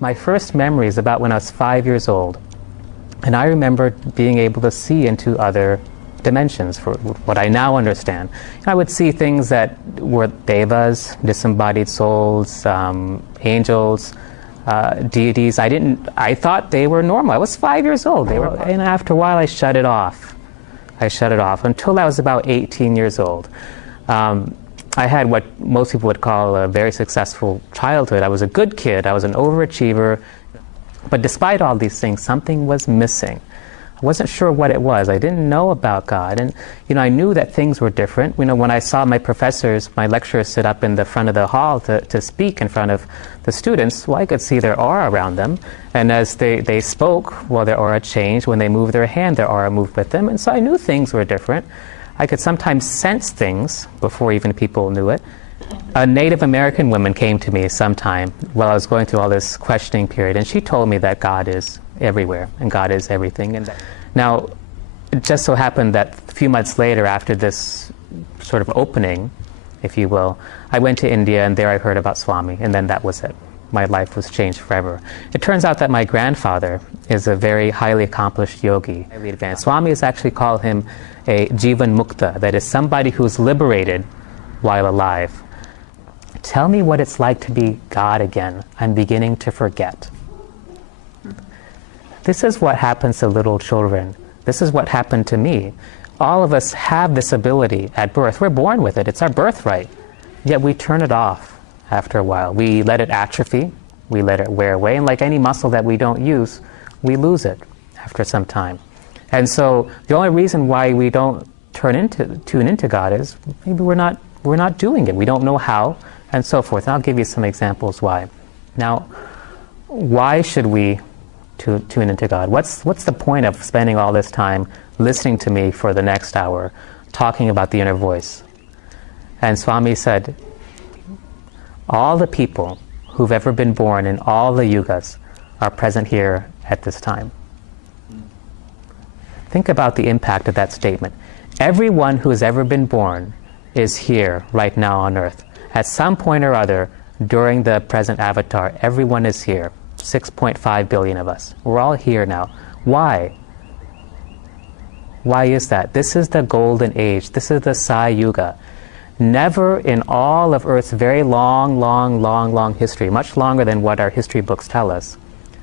My first memory is about when I was 5 years old, and I remember being able to see into other dimensions, for what I now understand. I would see things that were devas, disembodied souls, angels, deities. I thought they were normal. I was 5 years old. And after a while I shut it off. Until I was about 18 years old. I had what most people would call a very successful childhood. I was a good kid. I was an overachiever. But despite all these things, something was missing. I wasn't sure what it was. I didn't know about God. And, I knew that things were different. When I saw my professors, my lecturers sit up in the front of the hall to speak in front of the students, well, I could see their aura around them. And as they spoke, well, their aura changed. When they moved their hand, their aura moved with them. And so I knew things were different. I could sometimes sense things before even people knew it. A Native American woman came to me sometime while I was going through all this questioning period, and she told me that God is everywhere and God is everything. And now, it just so happened that a few months later, after this sort of opening, if you will, I went to India, and there I heard about Swami, and then that was it. My life was changed forever. It turns out that my grandfather is a very highly accomplished yogi, highly advanced. Swami is actually called him a Jivan Mukta, that is somebody who's liberated while alive. Tell me what it's like to be God again. I'm beginning to forget. This is what happens to little children. This is what happened to me. All of us have this ability at birth. We're born with it. It's our birthright. Yet we turn it off after a while. We let it atrophy. We let it wear away. And like any muscle that we don't use, we lose it after some time. And so the only reason why we don't tune into God is maybe we're not doing it. We don't know how, and so forth. And I'll give you some examples why. Now, why should we tune into God? What's the point of spending all this time listening to me for the next hour, talking about the inner voice? And Swami said, all the people who've ever been born in all the yugas are present here at this time. Think about the impact of that statement. Everyone who has ever been born is here right now on earth. At some point or other, during the present avatar, everyone is here. 6.5 billion of us. We're all here now. Why? Why is that? This is the golden age. This is the Sai Yuga. Never in all of Earth's very long history, much longer than what our history books tell us,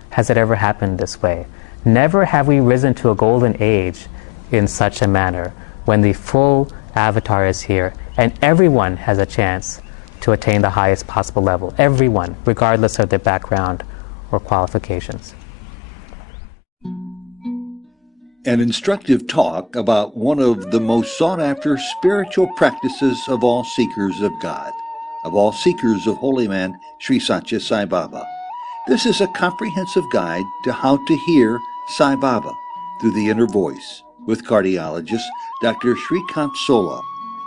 has it ever happened this way. Never have we risen to a golden age in such a manner when the full avatar is here and everyone has a chance to attain the highest possible level. Everyone, regardless of their background or qualifications. An instructive talk about one of the most sought-after spiritual practices of all seekers of God, of all seekers of Holy Man Sri Satya Sai Baba. This is a comprehensive guide to how to hear Sai Baba through the inner voice with cardiologist Dr. Srikanth Sola,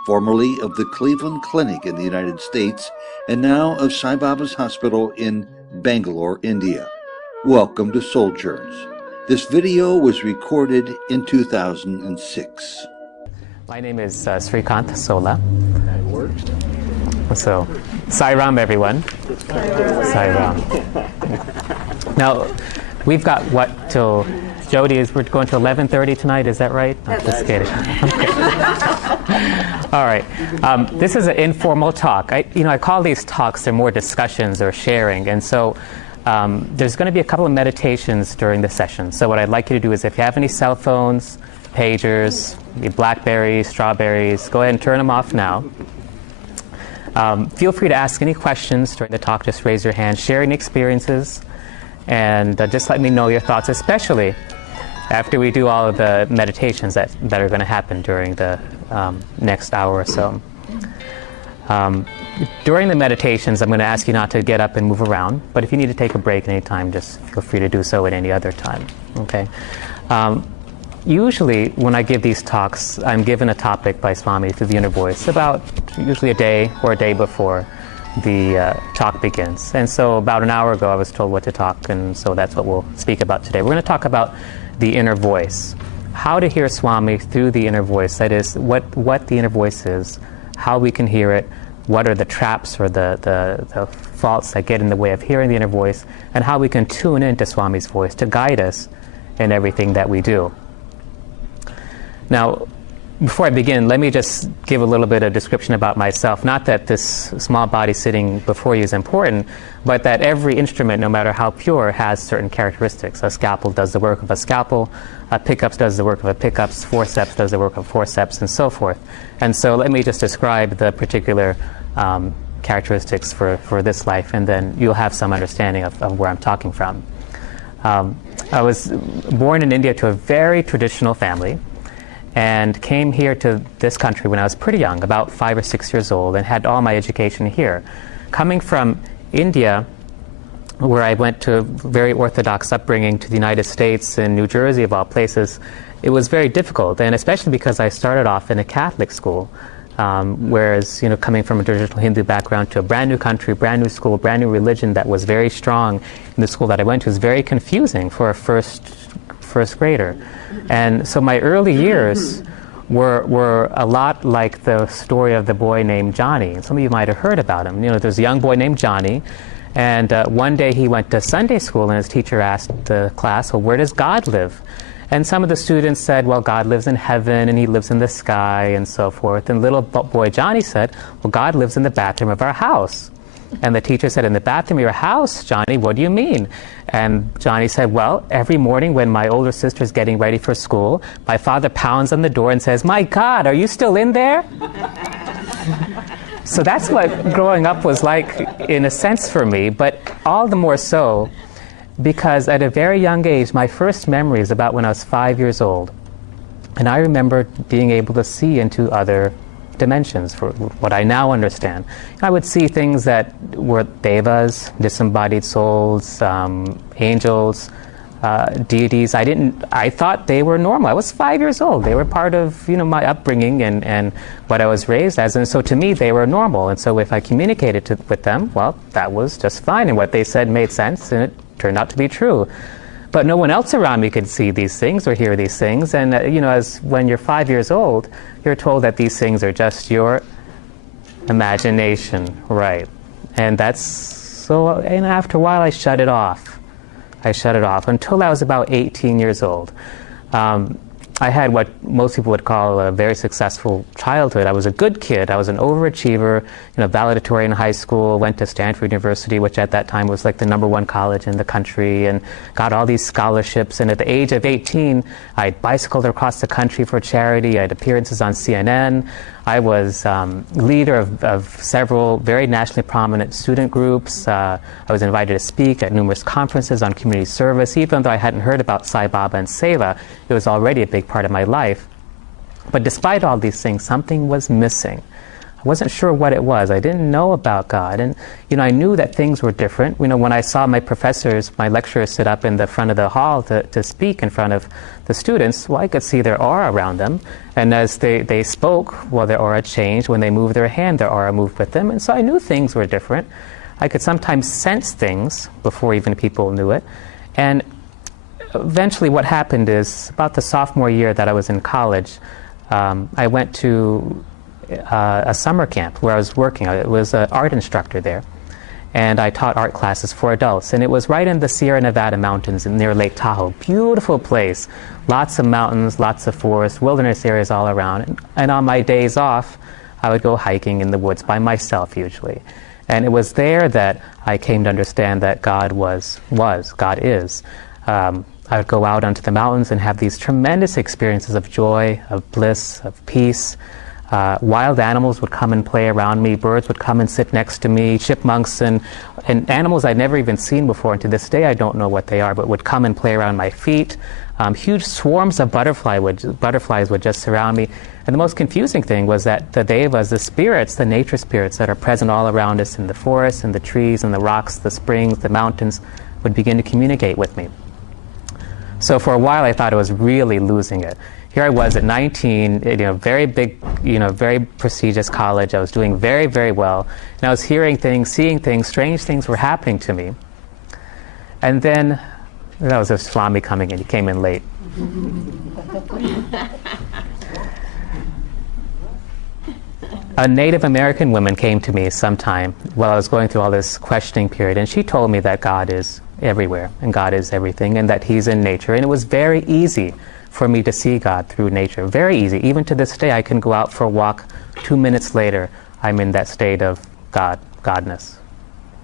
formerly of the Cleveland Clinic in the United States and now of Sai Baba's Hospital in Bangalore, India. Welcome to Sojourns. This video was recorded in 2006. My name is Srikanth Sola. So, Sai Ram, everyone. Sai Ram. Now, we've got what till Jody we're going to 11:30 tonight. Is that right? I'm just kidding. All right. This is an informal talk. I call these talks, they're more discussions or sharing, and so there's going to be a couple of meditations during the session. So what I'd like you to do is, if you have any cell phones, pagers, Blackberries, Strawberries, go ahead and turn them off now. Feel free to ask any questions during the talk. Just raise your hand, share any experiences, and just let me know your thoughts, especially after we do all of the meditations that are going to happen during the next hour or so. During the meditations, I'm going to ask you not to get up and move around, but if you need to take a break at any time, just feel free to do so at any other time. Okay? Usually, when I give these talks, I'm given a topic by Swami through the inner voice about usually a day or a day before the talk begins. And so about an hour ago, I was told what to talk, and so that's what we'll speak about today. We're going to talk about the inner voice. How to hear Swami through the inner voice. That is, what the inner voice is, how we can hear it, what are the traps or the faults that get in the way of hearing the inner voice, and how we can tune into Swami's voice to guide us in everything that we do. Now, before I begin, let me just give a little bit of description about myself. Not that this small body sitting before you is important, but that every instrument, no matter how pure, has certain characteristics. A scalpel does the work of a scalpel, a pickups does the work of a pickups, forceps does the work of forceps, and so forth. And so let me just describe the particular characteristics for this life, and then you'll have some understanding of where I'm talking from. I was born in India to a very traditional family, and came here to this country when I was pretty young, about 5 or 6 years old, and had all my education here. Coming from India, where I went to a very orthodox upbringing, to the United States and New Jersey, of all places, it was very difficult, and especially because I started off in a Catholic school, whereas, coming from a traditional Hindu background to a brand new country, brand new school, brand new religion that was very strong in the school that I went to was very confusing for a first grader. And so my early years were a lot like the story of the boy named Johnny. Some of you might have heard about him. There's a young boy named Johnny, and one day he went to Sunday school, and his teacher asked the class, well, where does God live? And some of the students said, well, God lives in heaven, and he lives in the sky, and so forth. And little boy Johnny said, well, God lives in the bathroom of our house. And the teacher said, in the bathroom of your house, Johnny, what do you mean? And Johnny said, well, every morning when my older sister's getting ready for school, my father pounds on the door and says, my God, are you still in there? So that's what growing up was like, in a sense, for me, but all the more so because at a very young age, my first memory is about when I was 5 years old. And I remember being able to see into other dimensions, for what I now understand. I would see things that were devas, disembodied souls, angels, deities. I thought they were normal. I was 5 years old. They were part of my upbringing and what I was raised as, and so to me they were normal. And so if I communicated with them, well, that was just fine, and what they said made sense, and it turned out to be true. But no one else around me could see these things or hear these things. And, as when you're 5 years old, you're told that these things are just your imagination, right? And that's so, and after a while I shut it off. Until I was about 18 years old. I had what most people would call a very successful childhood. I was a good kid. I was an overachiever, valedictorian in high school, went to Stanford University, which at that time was like the #1 college in the country, and got all these scholarships. And at the age of 18, I bicycled across the country for charity. I had appearances on CNN. I was leader of several very nationally prominent student groups. I was invited to speak at numerous conferences on community service. Even though I hadn't heard about Sai Baba and seva, it was already a big part of my life. But despite all these things, something was missing. I wasn't sure what it was. I didn't know about God. And, I knew that things were different. When I saw my professors, my lecturers sit up in the front of the hall to speak in front of the students, well, I could see their aura around them. And as they spoke, well, their aura changed. When they moved their hand, their aura moved with them. And so I knew things were different. I could sometimes sense things before even people knew it. And eventually what happened is, about the sophomore year that I was in college, I went to a summer camp where I was working. I was an art instructor there, and I taught art classes for adults. And it was right in the Sierra Nevada mountains near Lake Tahoe. Beautiful place, lots of mountains, lots of forest, wilderness areas all around. And on my days off, I would go hiking in the woods by myself usually. And it was there that I came to understand that God God is. I would go out onto the mountains and have these tremendous experiences of joy, of bliss, of peace. Wild animals would come and play around me. Birds would come and sit next to me. Chipmunks and animals I'd never even seen before. And to this day, I don't know what they are, but would come and play around my feet. Huge swarms of butterflies would just surround me. And the most confusing thing was that the devas, the spirits, the nature spirits that are present all around us in the forests and the trees and the rocks, the springs, the mountains, would begin to communicate with me. So for a while, I thought I was really losing it. Here I was at 19, very big, very prestigious college. I was doing very, very well. And I was hearing things, seeing things, strange things were happening to me. And then, that was a Swami coming in. He came in late. A Native American woman came to me sometime while I was going through all this questioning period, and she told me that God is everywhere, and God is everything, and that He's in nature. And it was very easy for me to see God through nature. Very easy. Even to this day, I can go out for a walk. 2 minutes later, I'm in that state of Godness.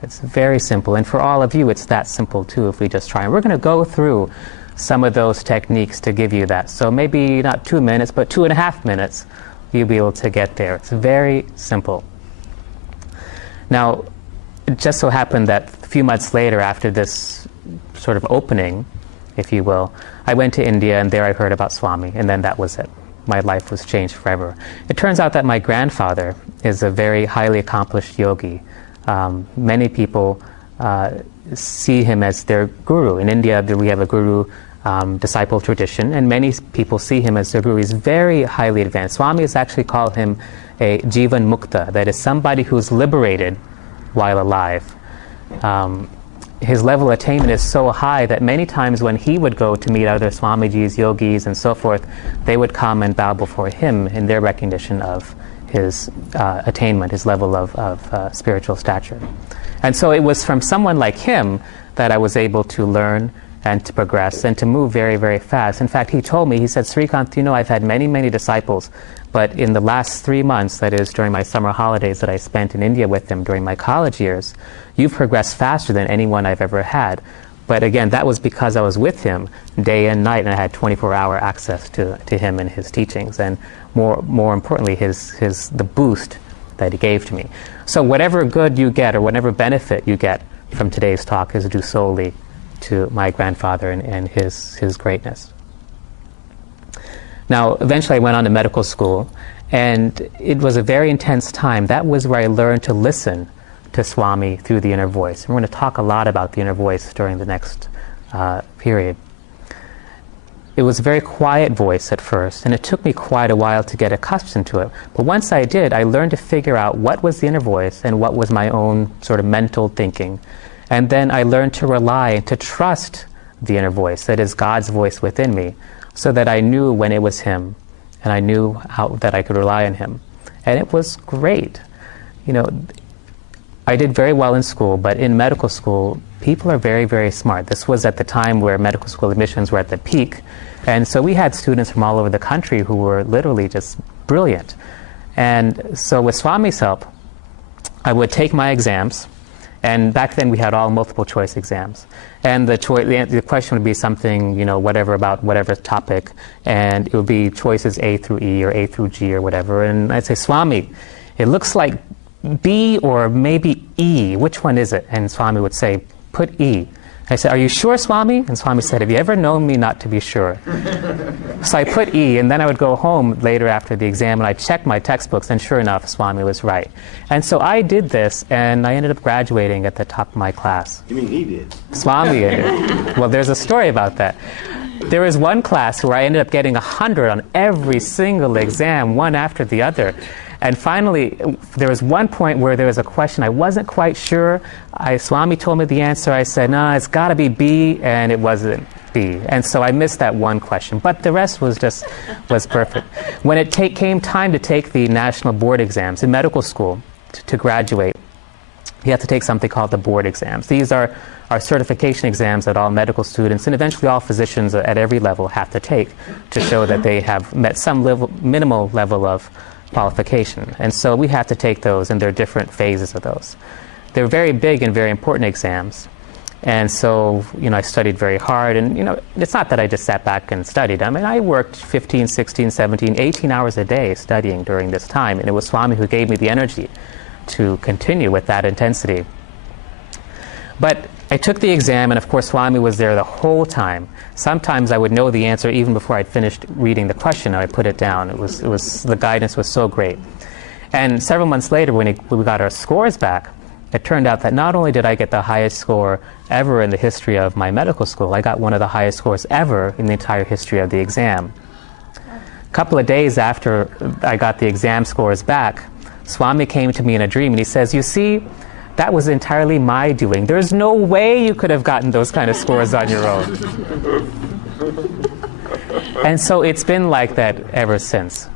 It's very simple. And for all of you, it's that simple too, if we just try. And we're going to go through some of those techniques to give you that. So maybe not 2 minutes, but 2.5 minutes, you'll be able to get there. It's very simple. Now, it just so happened that a few months later, after this sort of opening, if you will, I went to India, and there I heard about Swami, and then that was it. My life was changed forever. It turns out that my grandfather is a very highly accomplished yogi. Many people see him as their guru. In India, we have a guru disciple tradition, and many people see him as their guru. He's very highly advanced. Swami has actually called him a jivan mukta, that is somebody who's liberated while alive. His level of attainment is so high that many times when he would go to meet other Swamijis, yogis, and so forth, they would come and bow before him in their recognition of his attainment, his level of spiritual stature. And so it was from someone like him that I was able to learn and to progress and to move very, very fast. In fact, he told me, he said, Srikanth, you know, I've had many, many disciples, but in the last 3 months, that is during my summer holidays that I spent in India with them during my college years, you've progressed faster than anyone I've ever had. But again, that was because I was with him day and night, and I had 24-hour access to him and his teachings, and more importantly, the boost that he gave to me. So whatever good you get or whatever benefit you get from today's talk is due solely to my grandfather and his greatness. Now, eventually I went on to medical school, and it was a very intense time. That was where I learned to listen to Swami through the inner voice. And we're going to talk a lot about the inner voice during the next period. It was a very quiet voice at first, and it took me quite a while to get accustomed to it. But once I did, I learned to figure out what was the inner voice and what was my own sort of mental thinking. And then I learned to rely and to trust the inner voice, that is God's voice within me, so that I knew when it was Him, and I knew that I could rely on Him. And it was great. You know, I did very well in school, but in medical school, people are very, very smart. This was at the time where medical school admissions were at the peak, and so we had students from all over the country who were literally just brilliant. And so with Swami's help, I would take my exams, and back then we had all multiple choice exams. And the question would be something, you know, whatever about whatever topic, and it would be choices A through E or A through G or whatever. And I'd say, Swami, it looks like B or maybe E. Which one is it? And Swami would say, put E. I said, are you sure, Swami? And Swami said, have you ever known me not to be sure? So I put E, and then I would go home later after the exam, and I'd check my textbooks, and sure enough, Swami was right. And so I did this, and I ended up graduating at the top of my class. You mean he did? Swami did. Well, there's a story about that. There was one class where I ended up getting 100 on every single exam, one after the other. And finally, there was one point where there was a question I wasn't quite sure. Swami told me the answer. I said, no, it's got to be B, and it wasn't B. And so I missed that one question. But the rest was perfect. When it came time to take the national board exams in medical school to graduate, you have to take something called the board exams. These are certification exams that all medical students and eventually all physicians at every level have to take to show that they have met some minimal level of qualification. And so we have to take those, and there are different phases of those. They're very big and very important exams. And so, you know, I studied very hard, and, you know, it's not that I just sat back and studied. I mean, I worked 15, 16, 17, 18 hours a day studying during this time, and it was Swami who gave me the energy to continue with that intensity. But I took the exam, and of course Swami was there the whole time. Sometimes I would know the answer even before I'd finished reading the question, and I put it down. It was the guidance was so great. And several months later, when we got our scores back, it turned out that not only did I get the highest score ever in the history of my medical school, I got one of the highest scores ever in the entire history of the exam. A couple of days after I got the exam scores back, Swami came to me in a dream, and he says, you see, that was entirely my doing. There's no way you could have gotten those kind of scores on your own. And so it's been like that ever since.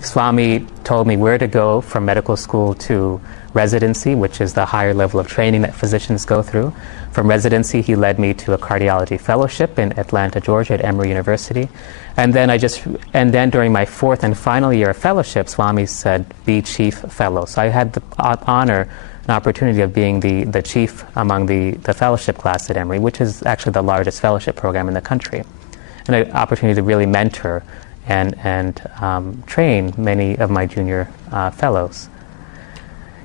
Swami told me where to go from medical school to residency, which is the higher level of training that physicians go through. From residency, he led me to a cardiology fellowship in Atlanta, Georgia at Emory University. And then during my fourth and final year of fellowship, Swami said, be chief fellow. So I had the honor and opportunity of being the chief among the fellowship class at Emory, which is actually the largest fellowship program in the country. And an opportunity to really mentor and train many of my junior fellows.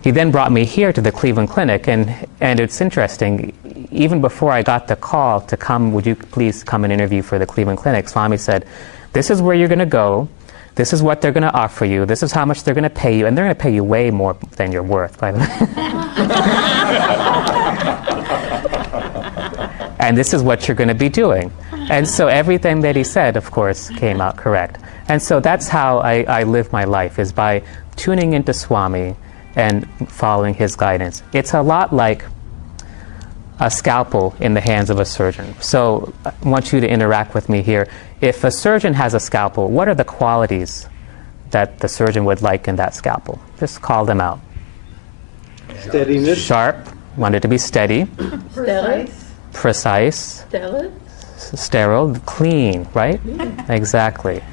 He then brought me here to the Cleveland Clinic, and it's interesting, even before I got the call to come, would you please come and interview for the Cleveland Clinic, Swami said, this is where you're going to go, this is what they're going to offer you, this is how much they're going to pay you, and they're going to pay you way more than you're worth, by the way. And this is what you're going to be doing. And so everything that he said, of course, came out correct. And so that's how I live my life, is by tuning into Swami and following his guidance. It's a lot like a scalpel in the hands of a surgeon. So I want you to interact with me here. If a surgeon has a scalpel, what are the qualities that the surgeon would like in that scalpel? Just call them out. Steadiness. Sharp. Want it to be steady. Precise. Sterile, clean, right? Exactly.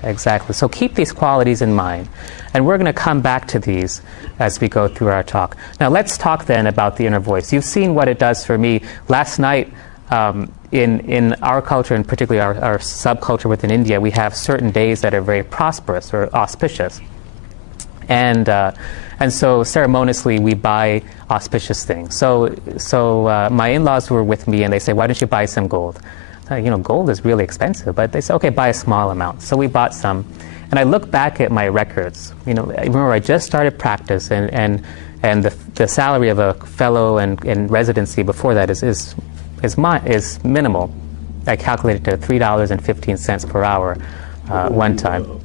So keep these qualities in mind. And we're going to come back to these as we go through our talk. Now let's talk then about the inner voice. You've seen what it does for me. Last night, in our culture, and particularly our subculture within India, we have certain days that are very prosperous or auspicious. And so ceremoniously we buy auspicious things. So my in-laws were with me and they say, why don't you buy some gold? Gold is really expensive, but they said, okay, buy a small amount. So we bought some. And I look back at my records. I remember I just started practice, and the salary of a fellow in residency before that is minimal. I calculated to $3.15 per hour one time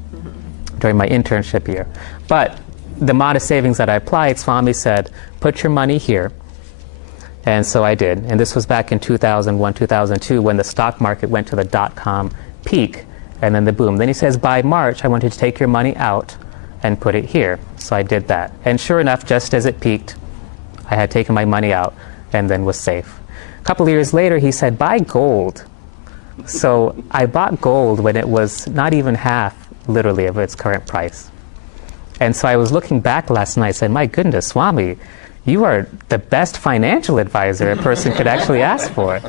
during my internship year. But the modest savings that I applied, Swami said, put your money here. And so I did. And this was back in 2001, 2002, when the stock market went to the dot-com peak and then the boom. Then he says, by March, I want you to take your money out and put it here. So I did that. And sure enough, just as it peaked, I had taken my money out and then was safe. A couple of years later, he said, buy gold. So I bought gold when it was not even half, literally, of its current price. And so I was looking back last night and said, my goodness, Swami, you are the best financial advisor a person could actually ask for.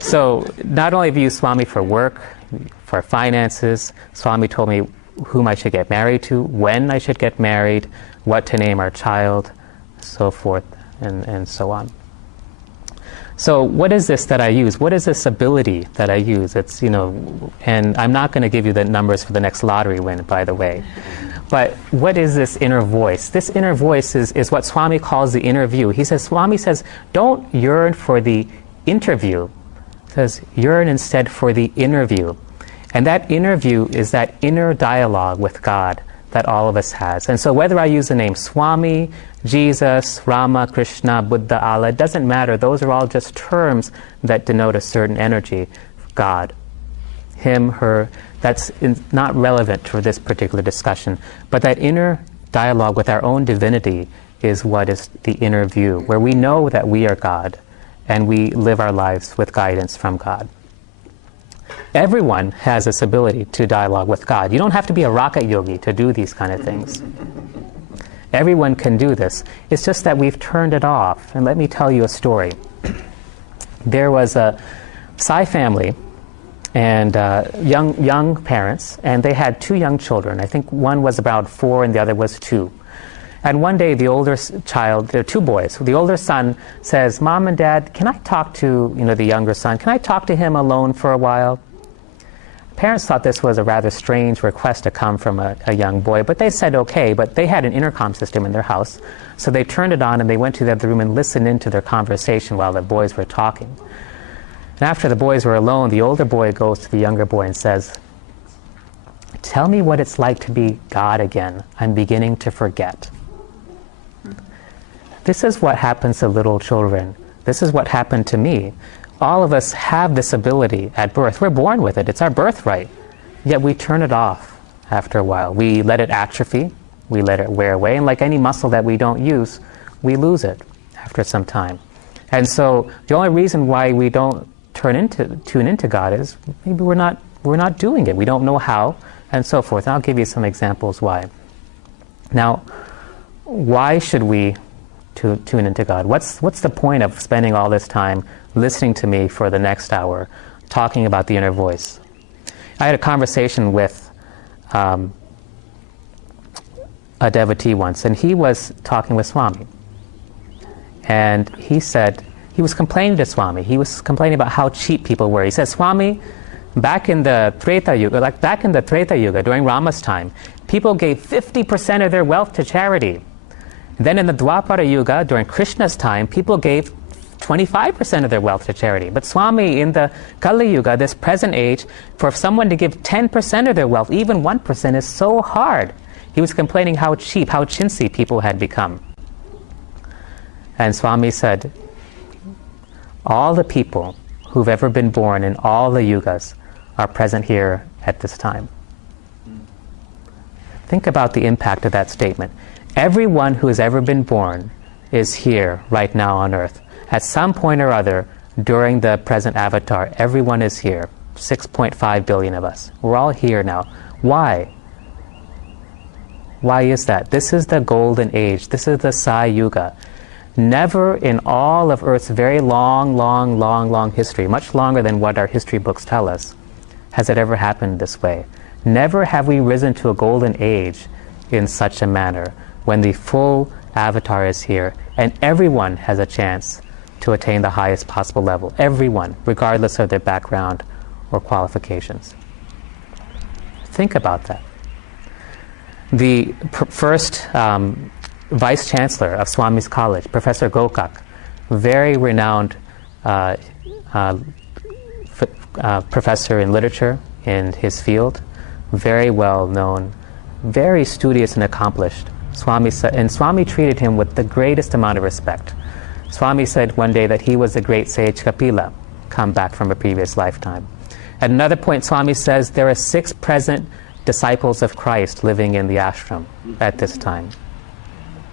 So not only have you used Swami for work, for finances, Swami told me whom I should get married to, when I should get married, what to name our child, so forth and so on. So what is this that I use? What is this ability that I use? It's, and I'm not going to give you the numbers for the next lottery win, by the way. But what is this inner voice? This inner voice is what Swami calls the inner view. Swami says, don't yearn for the interview. He says, yearn instead for the inner view. And that inner view is that inner dialogue with God that all of us has. And so whether I use the name Swami, Jesus, Rama, Krishna, Buddha, Allah, it doesn't matter. Those are all just terms that denote a certain energy. God, him, her, that's not relevant for this particular discussion. But that inner dialogue with our own divinity is what is the inner view, where we know that we are God and we live our lives with guidance from God. Everyone has this ability to dialogue with God. You don't have to be a rocket yogi to do these kind of things. Everyone can do this. It's just that we've turned it off. And let me tell you a story. There was a Sai family and young parents, and they had two young children. I think one was about 4 and the other was 2. And one day the older child, there are 2 boys, the older son says, Mom and Dad, can I talk to the younger son? Can I talk to him alone for a while? Parents thought this was a rather strange request to come from a young boy, but they said okay, but they had an intercom system in their house, so they turned it on and they went to the other room and listened into their conversation while the boys were talking. And after the boys were alone, the older boy goes to the younger boy and says, tell me what it's like to be God again. I'm beginning to forget. This is what happens to little children. This is what happened to me. All of us have this ability at birth. We're born with it. It's our birthright. Yet we turn it off. after a while. We let it atrophy, we let it wear away, and like any muscle that we don't use, we lose it after some time. And so the only reason why we don't tune into God is maybe we're not doing it. We don't know how, and so forth. And I'll give you some examples why. Now, why should we tune into God? What's the point of spending all this time listening to me for the next hour, talking about the inner voice? I had a conversation with a devotee once, and he was talking with Swami. And he said, he was complaining to Swami. He was complaining about how cheap people were. He said, Swami, back in the Treta Yuga, during Rama's time, people gave 50% of their wealth to charity. Then in the Dwapara Yuga, during Krishna's time, people gave 25% of their wealth to charity. But Swami, in the Kali Yuga, this present age, for someone to give 10% of their wealth, even 1%, is so hard. He was complaining how cheap, how chintzy people had become. And Swami said, all the people who've ever been born in all the yugas are present here at this time. Think about the impact of that statement. Everyone who has ever been born is here right now on earth. At some point or other, during the present avatar, everyone is here. 6.5 billion of us. We're all here now. Why? Why is that? This is the golden age. This is the Sai Yuga. Never in all of Earth's very long history, much longer than what our history books tell us, has it ever happened this way. Never have we risen to a golden age in such a manner when the full avatar is here and everyone has a chance to attain the highest possible level. Everyone, regardless of their background or qualifications. Think about that. The first Vice Chancellor of Swami's College, Professor Gokak, very renowned professor in literature in his field, very well known, very studious and accomplished. Swami treated him with the greatest amount of respect. Swami said one day that he was the great sage Kapila, come back from a previous lifetime. At another point, Swami says there are 6 present disciples of Christ living in the ashram at this time.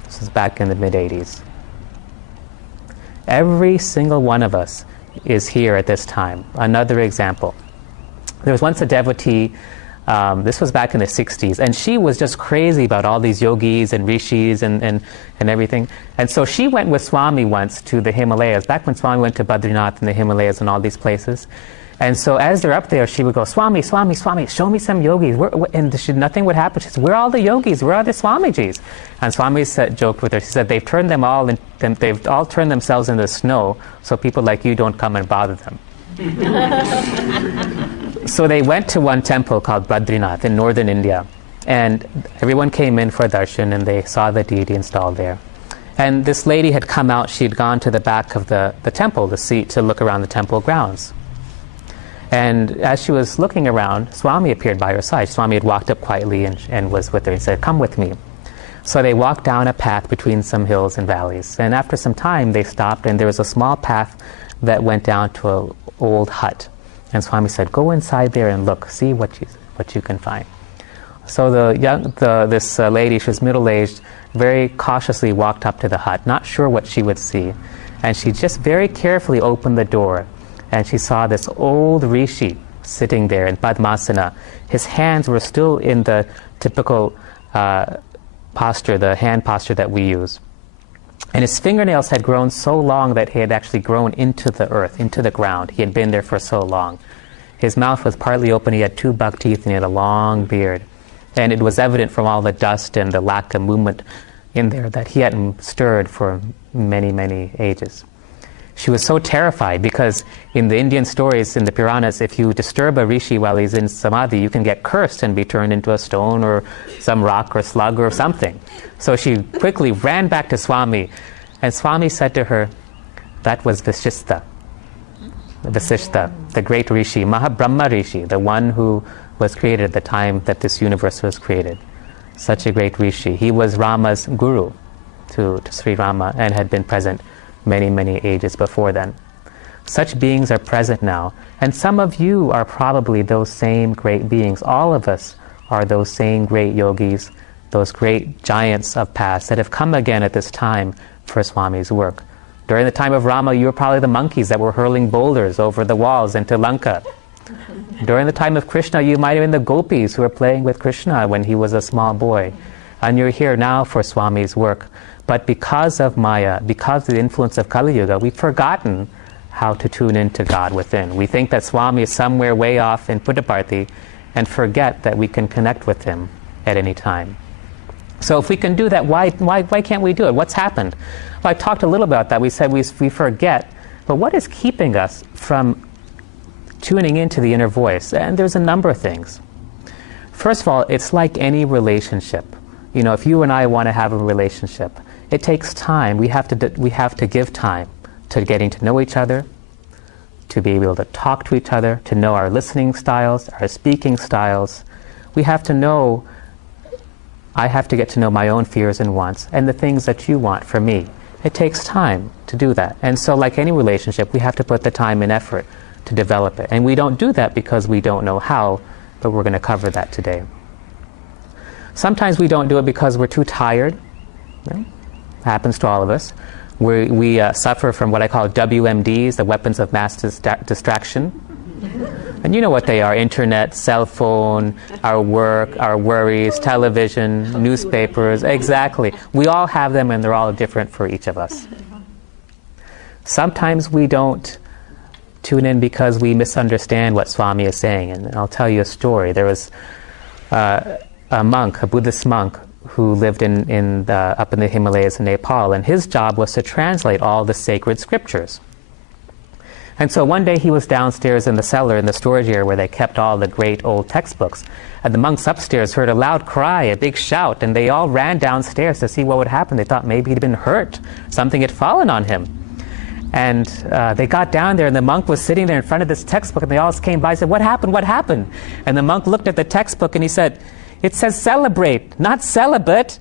This is back in the mid-80s. Every single one of us is here at this time. Another example. There was once a devotee, this was back in the 60s, and she was just crazy about all these yogis and rishis and everything. And so she went with Swami once to the Himalayas, back when Swami went to Badrinath and the Himalayas and all these places. And so as they're up there, she would go, Swami, Swami, Swami, show me some yogis. Nothing would happen. She said, where are all the yogis? Where are the Swamijis? And Swami joked with her. She said, they've all turned themselves into snow, so people like you don't come and bother them. So they went to one temple called Badrinath in northern India. And everyone came in for darshan, and they saw the deity installed there. And this lady had come out. She had gone to the back of the temple to look around the temple grounds. And as she was looking around, Swami appeared by her side. Swami had walked up quietly and was with her and said, come with me. So they walked down a path between some hills and valleys. And after some time, they stopped, and there was a small path that went down to an old hut. And Swami said, go inside there and look, see what you can find. So this lady, she was middle-aged, very cautiously walked up to the hut, not sure what she would see. And she just very carefully opened the door. And she saw this old rishi sitting there in Padmasana. His hands were still in the typical posture, the hand posture that we use. And his fingernails had grown so long that he had actually grown into the earth, into the ground. He had been there for so long. His mouth was partly open. He had 2 buck teeth and he had a long beard. And it was evident from all the dust and the lack of movement in there that he hadn't stirred for many, many ages. She was so terrified because in the Indian stories, in the Puranas, if you disturb a rishi while he's in samadhi, you can get cursed and be turned into a stone or some rock or slug or something. So she quickly ran back to Swami, and Swami said to her, that was Vasishta, the great rishi, Mahabrahma rishi, the one who was created at the time that this universe was created. Such a great rishi. He was Rama's guru to Sri Rama and had been present many, many ages before then. Such beings are present now, and some of you are probably those same great beings. All of us are those same great yogis, those great giants of past that have come again at this time for Swami's work. During the time of Rama, you were probably the monkeys that were hurling boulders over the walls into Lanka. During the time of Krishna, you might have been the gopis who were playing with Krishna when he was a small boy. And you're here now for Swami's work. But because of Maya, because of the influence of Kali Yuga, we've forgotten how to tune into God within. We think that Swami is somewhere way off in Puttaparthi and forget that we can connect with him at any time. So if we can do that, why can't we do it? What's happened? Well, I talked a little about that. We said we forget. But what is keeping us from tuning into the inner voice? And there's a number of things. First of all, it's like any relationship. You know, if you and I want to have a relationship, it takes time. We have to give time to getting to know each other, to be able to talk to each other, to know our listening styles, our speaking styles. We have to know, I have to get to know my own fears and wants and the things that you want from me. It takes time to do that. And so like any relationship, we have to put the time and effort to develop it. And we don't do that because we don't know how, but we're going to cover that today. Sometimes we don't do it because we're too tired. Happens to all of us. We suffer from what I call WMDs, the weapons of mass distraction. And you know what they are: internet, cell phone, our work, our worries, television, newspapers. Exactly. We all have them, and they're all different for each of us. Sometimes we don't tune in because we misunderstand what Swami is saying. And I'll tell you a story. There was a monk, a Buddhist monk, who lived up in the Himalayas in Nepal, and his job was to translate all the sacred scriptures. And so one day he was downstairs in the cellar, in the storage area where they kept all the great old textbooks, and the monks upstairs heard a loud cry, a big shout, and they all ran downstairs to see what would happen. They thought maybe he'd been hurt, something had fallen on him. And they got down there, and the monk was sitting there in front of this textbook, and they all came by and said, "What happened? What happened?" And the monk looked at the textbook and he said, "It says celebrate, not celibate."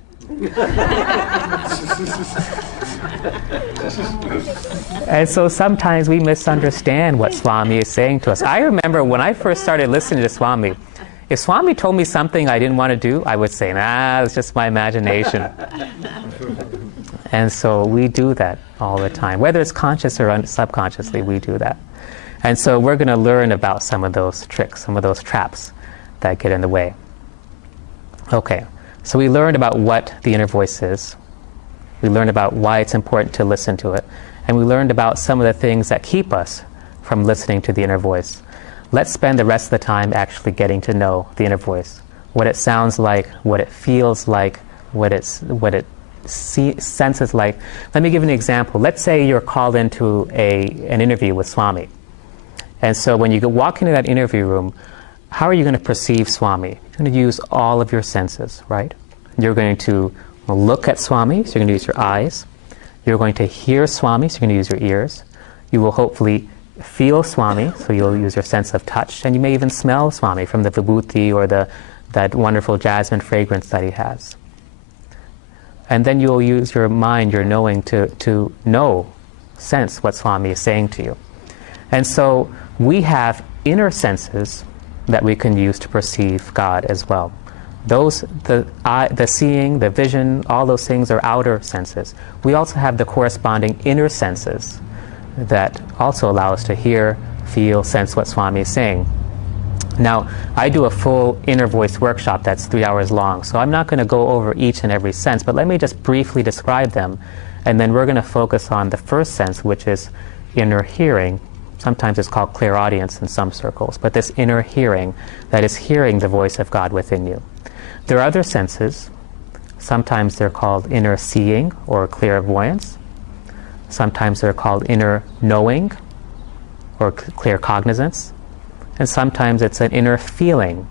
And so sometimes we misunderstand what Swami is saying to us. I remember when I first started listening to Swami, if Swami told me something I didn't want to do, I would say, "Nah, it's just my imagination." And so we do that all the time. Whether it's conscious or subconsciously, we do that. And so we're going to learn about some of those tricks, some of those traps that get in the way. Okay, so we learned about what the inner voice is. We learned about why it's important to listen to it. And we learned about some of the things that keep us from listening to the inner voice. Let's spend the rest of the time actually getting to know the inner voice. What it sounds like, what it feels like, what it senses like. Let me give you an example. Let's say you're called into an interview with Swami. And so when you walk into that interview room, how are you going to perceive Swami? You're going to use all of your senses, right? You're going to look at Swami, so you're going to use your eyes. You're going to hear Swami, so you're going to use your ears. You will hopefully feel Swami, so you'll use your sense of touch. And you may even smell Swami from the vibhuti or that wonderful jasmine fragrance that he has. And then you'll use your mind, your knowing, to sense what Swami is saying to you. And so we have inner senses that we can use to perceive God as well. The seeing, the vision, all those things are outer senses. We also have the corresponding inner senses that also allow us to hear, feel, sense what Swami is saying. Now, I do a full inner voice workshop that's 3 hours long, so I'm not going to go over each and every sense, but let me just briefly describe them, and then we're going to focus on the first sense, which is inner hearing. Sometimes it's called clairaudience in some circles, but this inner hearing, that is hearing the voice of God within you. There are other senses. Sometimes they're called inner seeing or clairvoyance. Sometimes they're called inner knowing or clear cognizance. And sometimes it's an inner feeling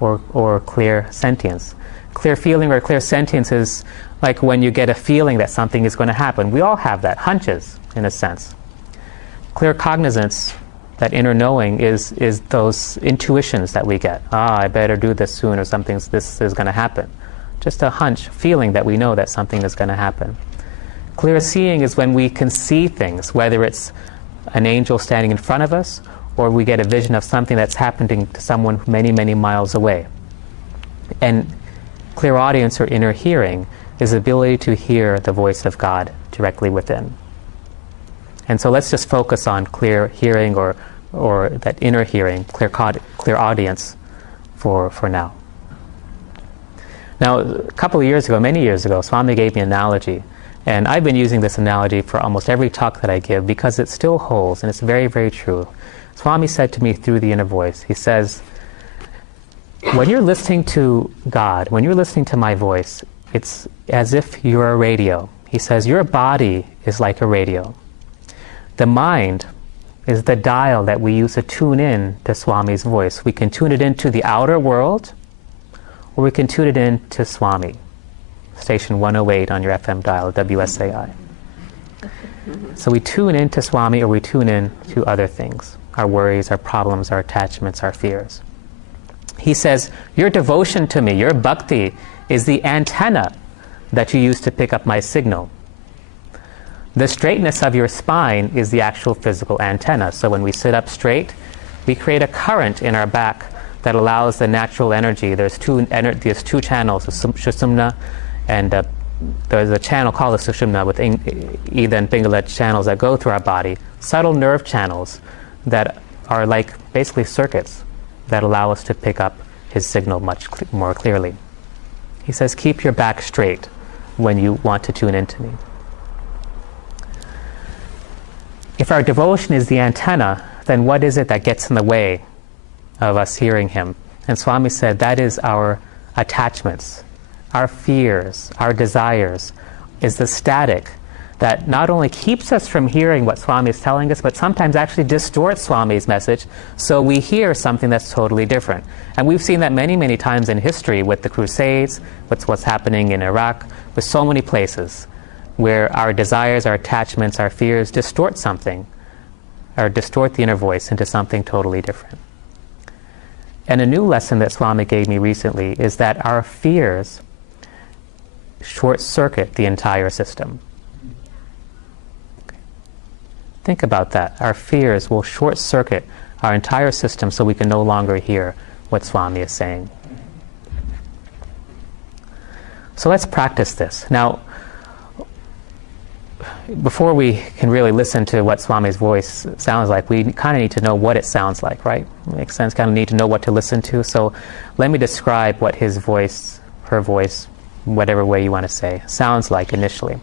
or clear sentience. Clear feeling or clear sentience is like when you get a feeling that something is going to happen. We all have that, hunches in a sense. Clear cognizance, that inner knowing, is those intuitions that we get. I better do this soon, or this is going to happen. Just a hunch, feeling that we know that something is going to happen. Clear seeing is when we can see things, whether it's an angel standing in front of us, or we get a vision of something that's happening to someone many, many miles away. And clairaudience or inner hearing is the ability to hear the voice of God directly within. And so let's just focus on clear hearing or that inner hearing, clairaudience for now. Now, a couple of years ago, many years ago, Swami gave me an analogy. And I've been using this analogy for almost every talk that I give because it still holds, and it's very, very true. Swami said to me through the inner voice, he says, when you're listening to God, when you're listening to my voice, it's as if you're a radio. He says, your body is like a radio. The mind is the dial that we use to tune in to Swami's voice. We can tune it into the outer world, or we can tune it in to Swami, station 108 on your FM dial, WSAI. So we tune in to Swami, or we tune in to other things, our worries, our problems, our attachments, our fears. He says, your devotion to me, your bhakti, is the antenna that you use to pick up my signal. The straightness of your spine is the actual physical antenna. So when we sit up straight, we create a current in our back that allows the natural energy. There's two channels, the Sushumna, and there's a channel called the Sushumna with Ida and Pingala channels that go through our body, subtle nerve channels that are like basically circuits that allow us to pick up his signal much more clearly. He says, keep your back straight when you want to tune into me. If our devotion is the antenna, then what is it that gets in the way of us hearing him? And Swami said that is our attachments, our fears, our desires, is the static that not only keeps us from hearing what Swami is telling us, but sometimes actually distorts Swami's message, so we hear something that's totally different. And we've seen that many, many times in history with the Crusades, with what's happening in Iraq, with so many places where our desires, our attachments, our fears distort something, or distort the inner voice into something totally different. And a new lesson that Swami gave me recently is that our fears short-circuit the entire system. Think about that. Our fears will short-circuit our entire system so we can no longer hear what Swami is saying. So let's practice this. Now, before we can really listen to what Swami's voice sounds like, we kind of need to know what it sounds like, right? Makes sense? Kind of need to know what to listen to. So let me describe what his voice, her voice, whatever way you want to say, sounds like initially.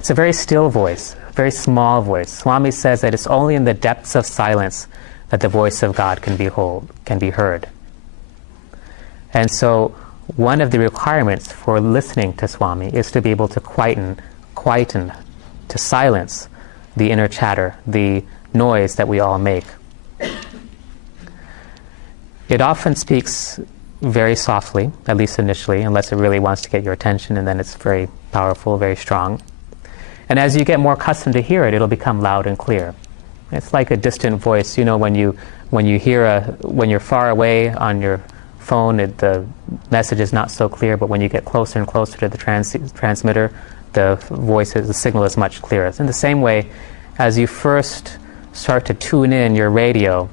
It's a very still voice, a very small voice. Swami says that it's only in the depths of silence that the voice of God can be heard. And so one of the requirements for listening to Swami is to be able to quieten, to silence the inner chatter, the noise that we all make. It often speaks very softly, at least initially, unless it really wants to get your attention, and then it's very powerful, very strong. And as you get more accustomed to hear it, it'll become loud and clear. It's like a distant voice. You know, when you're far away on your phone, the message is not so clear, but when you get closer and closer to the transmitter, the signal is much clearer. In the same way, as you first start to tune in your radio,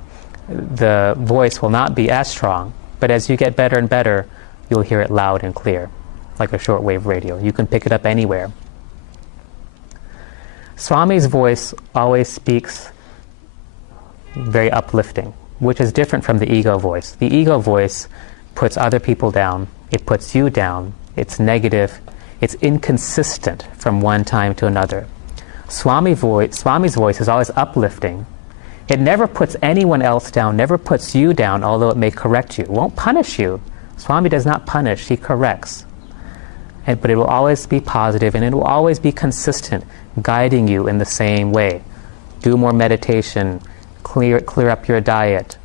the voice will not be as strong, but as you get better and better, you'll hear it loud and clear, like a shortwave radio. You can pick it up anywhere. Swami's voice always speaks very uplifting, which is different from the ego voice. The ego voice puts other people down, it puts you down, it's negative, it's inconsistent from one time to another. Swami's voice is always uplifting. It never puts anyone else down, never puts you down, although it may correct you. It won't punish you. Swami does not punish, he corrects. But it will always be positive, and it will always be consistent, guiding you in the same way. Do more meditation, clear up your diet,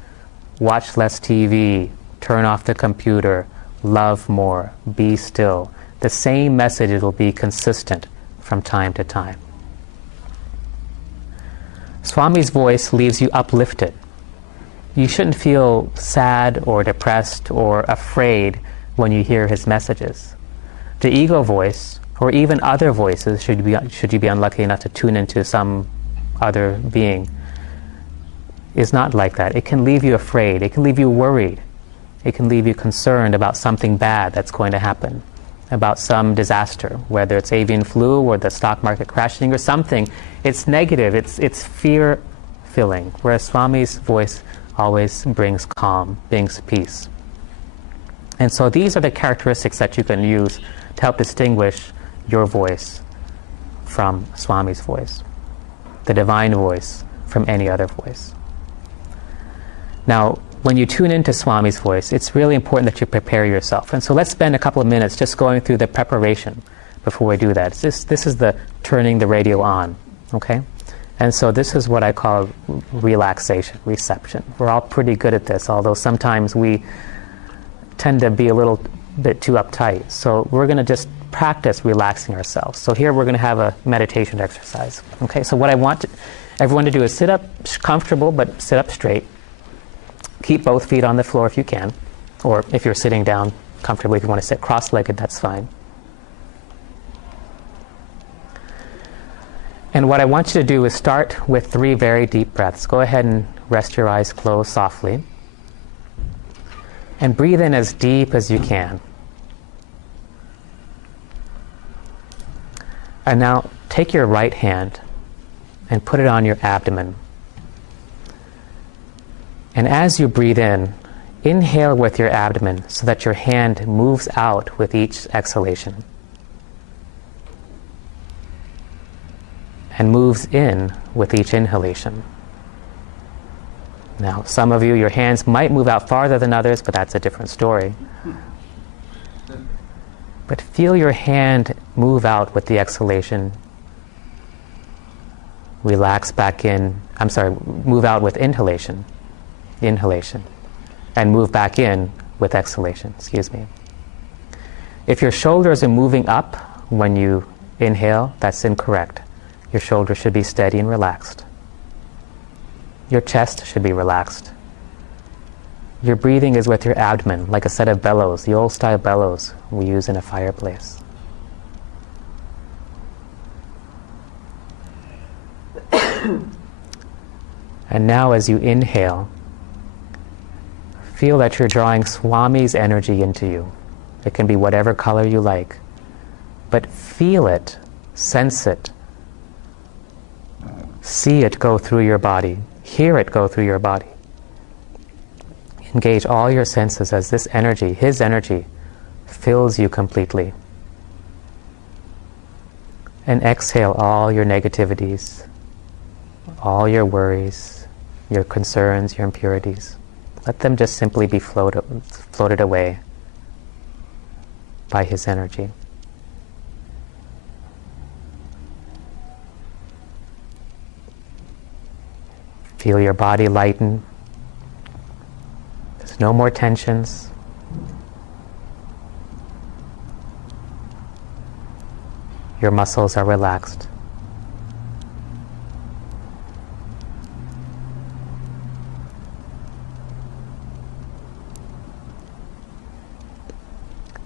watch less TV, turn off the computer, love more, be still. The same message will be consistent from time to time. Swami's voice leaves you uplifted. You shouldn't feel sad or depressed or afraid when you hear his messages. The ego voice, or even other voices, should you be unlucky enough to tune into some other being, is not like that. It can leave you afraid. It can leave you worried. It can leave you concerned about something bad that's going to happen, about some disaster, whether it's avian flu or the stock market crashing or something. It's negative, it's fear-filling, whereas Swami's voice always brings calm, brings peace. And so these are the characteristics that you can use to help distinguish your voice from Swami's voice, the divine voice from any other voice. Now, when you tune into Swami's voice, it's really important that you prepare yourself. And so let's spend a couple of minutes just going through the preparation before we do that. This is the turning the radio on, okay? And so this is what I call relaxation, reception. We're all pretty good at this, although sometimes we tend to be a little bit too uptight. So we're going to just practice relaxing ourselves. So here we're going to have a meditation exercise. Okay, so what I want everyone to do is sit up comfortable, but sit up straight. Keep both feet on the floor if you can, or if you're sitting down comfortably, if you want to sit cross-legged, that's fine. And what I want you to do is start with 3 very deep breaths. Go ahead and rest your eyes closed softly. And breathe in as deep as you can. And now take your right hand and put it on your abdomen. And as you breathe in, inhale with your abdomen so that your hand moves out with each exhalation. And moves in with each inhalation. Now, some of you, your hands might move out farther than others, but that's a different story. But feel your hand move out with the exhalation. Relax back in. Move out with inhalation. Inhalation. And move back in with exhalation. Excuse me. If your shoulders are moving up when you inhale, that's incorrect. Your shoulders should be steady and relaxed. Your chest should be relaxed. Your breathing is with your abdomen, like a set of bellows, the old style bellows we use in a fireplace. And now as you inhale, feel that you're drawing Swami's energy into you. It can be whatever color you like. But feel it, sense it, see it go through your body. Hear it go through your body. Engage all your senses as this energy, his energy, fills you completely. And exhale all your negativities, all your worries, your concerns, your impurities. Let them just simply be floated away by his energy. Feel your body lighten. There's no more tensions. Your muscles are relaxed.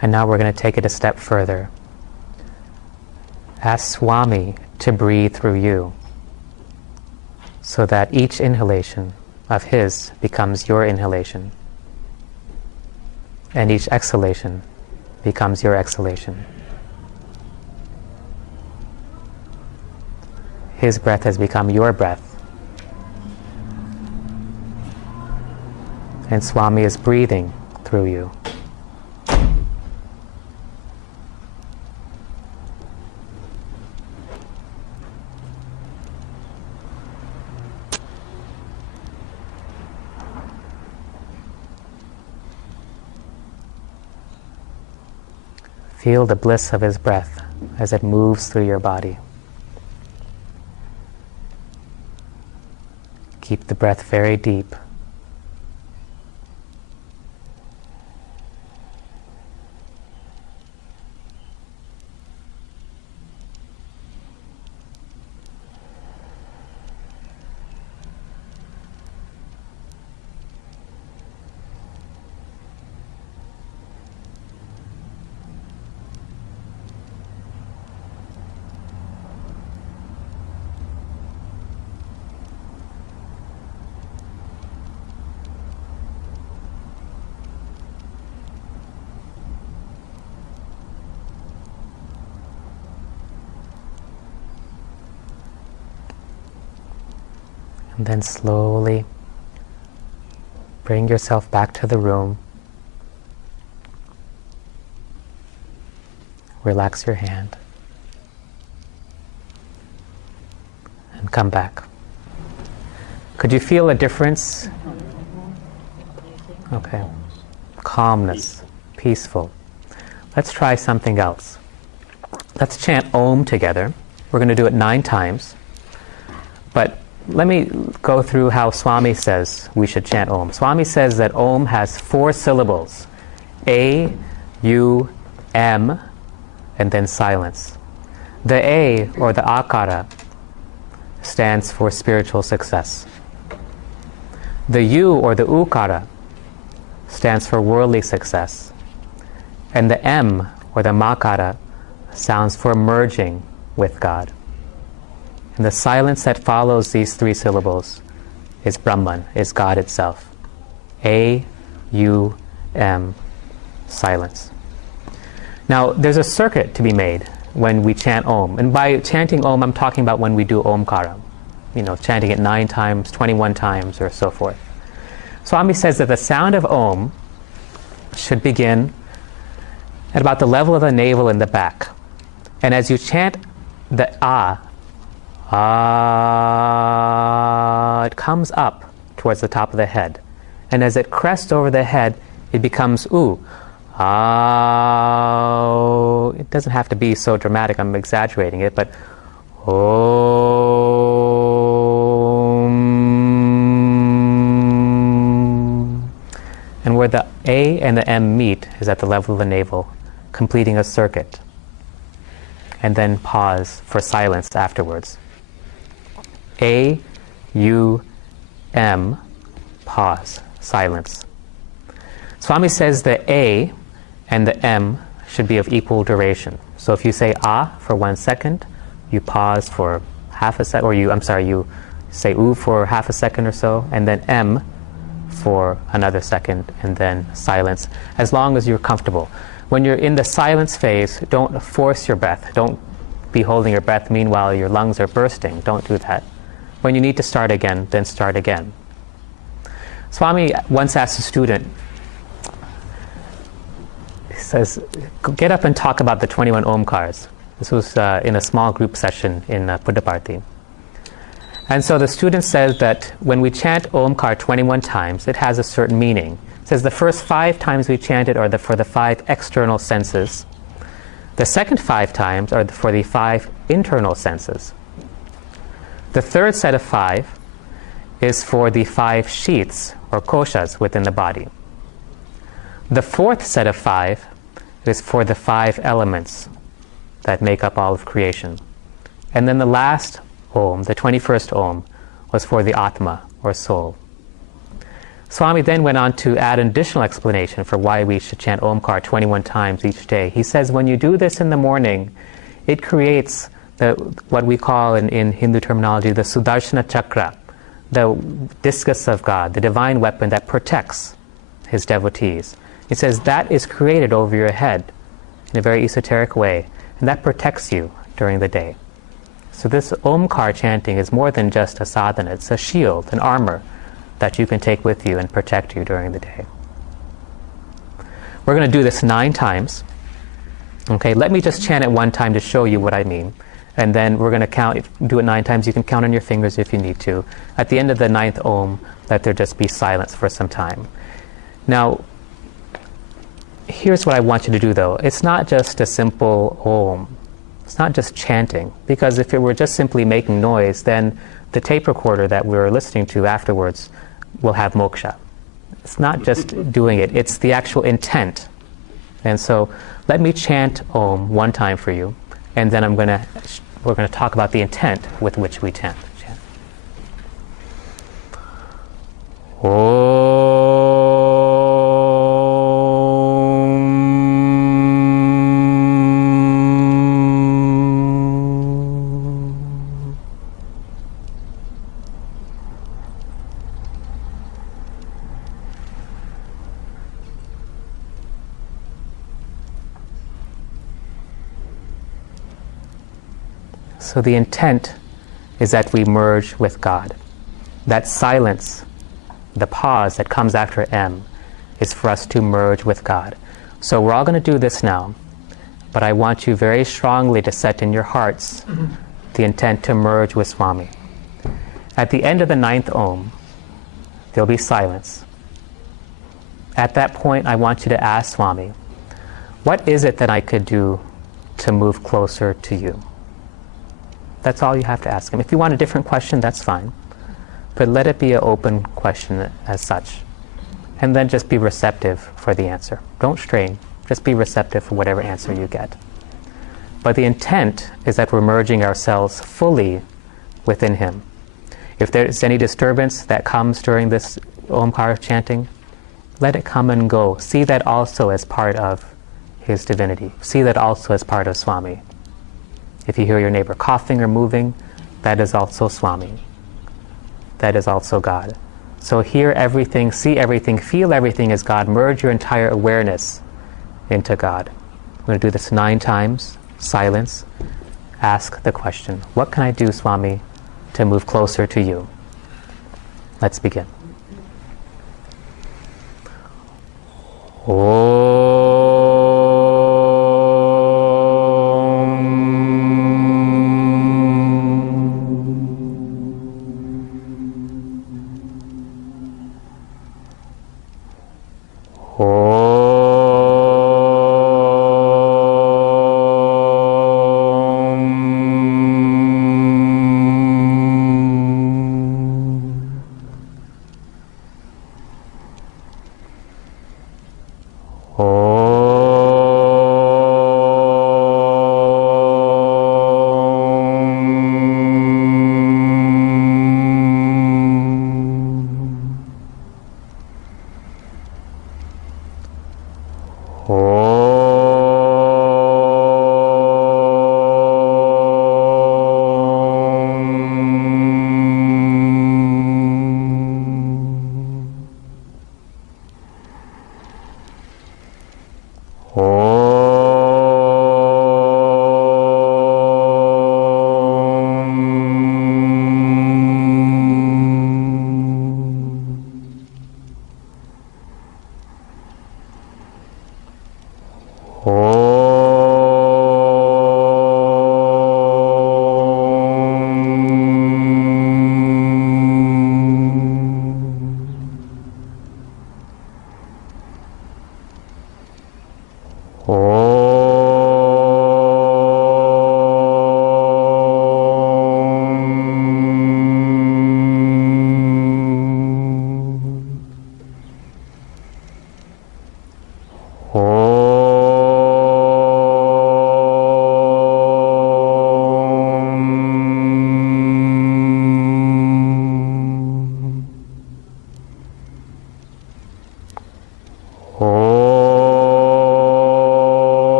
And now we're going to take it a step further. Ask Swami to breathe through you, so that each inhalation of his becomes your inhalation, and each exhalation becomes your exhalation. His breath has become your breath, and Swami is breathing through you. Feel the bliss of his breath as it moves through your body. Keep the breath very deep. And then slowly bring yourself back to the room. Relax your hand. And come back. Could you feel a difference? Okay. Calmness. Peaceful. Let's try something else. Let's chant Om together. We're going to do it 9 times. But let me go through how Swami says we should chant Om. Swami says that Om has 4 syllables. A, U, M, and then silence. The A, or the Akara, stands for spiritual success. The U, or the Ukara, stands for worldly success. And the M, or the Makara, stands for merging with God. And the silence that follows these 3 syllables is Brahman, is God itself. A, U, M, silence. Now, there's a circuit to be made when we chant Om. And by chanting Om, I'm talking about when we do Omkara. Chanting it 9 times, 21 times, or so forth. Swami says that the sound of Om should begin at about the level of the navel in the back. And as you chant the it comes up towards the top of the head. And as it crests over the head, it becomes U. It doesn't have to be so dramatic, I'm exaggerating it, but Om. And where the A and the M meet is at the level of the navel, completing a circuit. And then pause for silence afterwards. A, U, M, pause, silence. Swami says the A and the M should be of equal duration. So if you say for 1 second, you pause for half a second, or you say U for half a second or so, and then M for another second, and then silence, as long as you're comfortable. When you're in the silence phase, don't force your breath. Don't be holding your breath meanwhile your lungs are bursting. Don't do that. When you need to start again, then start again. Swami once asked a student, he says, get up and talk about the 21 Omkars. This was in a small group session in Puttaparthi. And so the student says that when we chant Omkar 21 times, it has a certain meaning. It says the first 5 times we chant it are for the 5 external senses. The second 5 times are for the 5 internal senses. The third set of 5 is for the 5 sheaths or koshas within the body. The fourth set of 5 is for the 5 elements that make up all of creation. And then the last Om, the 21st Om, was for the Atma or soul. Swami then went on to add an additional explanation for why we should chant Omkar 21 times each day. He says when you do this in the morning, it creates what we call in Hindu terminology the Sudarshana Chakra, the discus of God, the divine weapon that protects his devotees. He says that is created over your head in a very esoteric way, and that protects you during the day. So this Omkar chanting is more than just a sadhana, it's a shield, an armor that you can take with you and protect you during the day. We're going to do this 9 times. Okay, let me just chant it 1 time to show you what I mean. And then we're going to do it 9 times. You can count on your fingers if you need to. At the end of the 9th Om, let there just be silence for some time. Now, here's what I want you to do though. It's not just a simple Om. It's not just chanting. Because if it were just simply making noise, then the tape recorder that we're listening to afterwards will have moksha. It's not just doing it. It's the actual intent. And so let me chant Om 1 time for you. And then we're going to talk about the intent with which we chant. So the intent is that we merge with God. That silence, the pause that comes after M, is for us to merge with God. So we're all going to do this now, but I want you very strongly to set in your hearts the intent to merge with Swami. At the end of the 9th Om, there'll be silence. At that point, I want you to ask Swami, what is it that I could do to move closer to you? That's all you have to ask him. If you want a different question, that's fine. But let it be an open question as such. And then just be receptive for the answer. Don't strain. Just be receptive for whatever answer you get. But the intent is that we're merging ourselves fully within him. If there's any disturbance that comes during this Omkar chanting, let it come and go. See that also as part of his divinity. See that also as part of Swami. If you hear your neighbor coughing or moving, that is also Swami. That is also God. So hear everything, see everything, feel everything as God. Merge your entire awareness into God. I'm going to do this 9 times. Silence. Ask the question, what can I do, Swami, to move closer to you? Let's begin.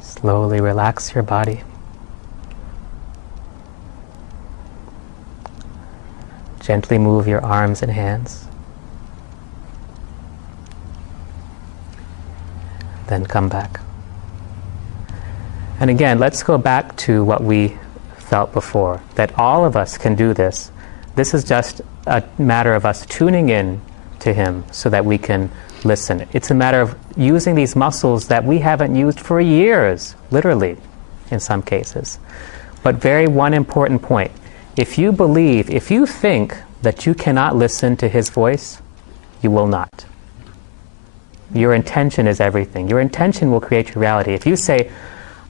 Slowly relax your body. Gently move your arms and hands. Then come back. And again, let's go back to what we felt before, that all of us can do this. This is just a matter of us tuning in to him so that we can listen. It's a matter of using these muscles that we haven't used for years, literally, in some cases. But one important point. If you think that you cannot listen to his voice, you will not. Your intention is everything. Your intention will create your reality. If you say,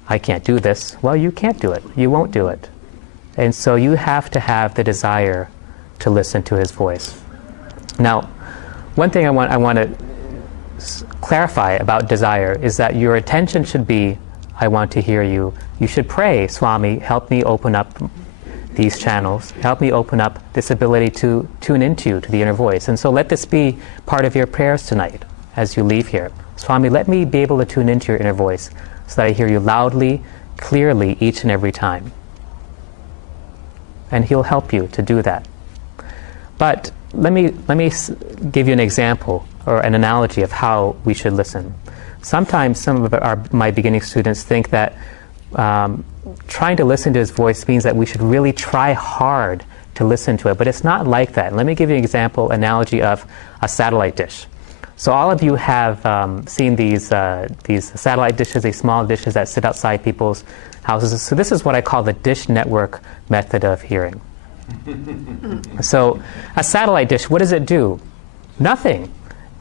I can't do this, well, you can't do it. You won't do it. And so you have to have the desire to listen to his voice. Now, one thing I want to clarify about desire is that your attention should be, I want to hear you. You should pray, Swami, help me open up these channels. Help me open up this ability to tune into you, to the inner voice. And so let this be part of your prayers tonight as you leave here. Swami, let me be able to tune into your inner voice so that I hear you loudly, clearly, each and every time. And he'll help you to do that. But let me give you an example or an analogy of how we should listen. sometimes some of my beginning students think that trying to listen to his voice means that we should really try hard to listen to it, but it's not like that. Let me give you an example, analogy of a satellite dish. So all of you have seen these satellite dishes, these small dishes that sit outside people's houses. So this is what I call the dish network method of hearing. So a satellite dish, what does it do? Nothing.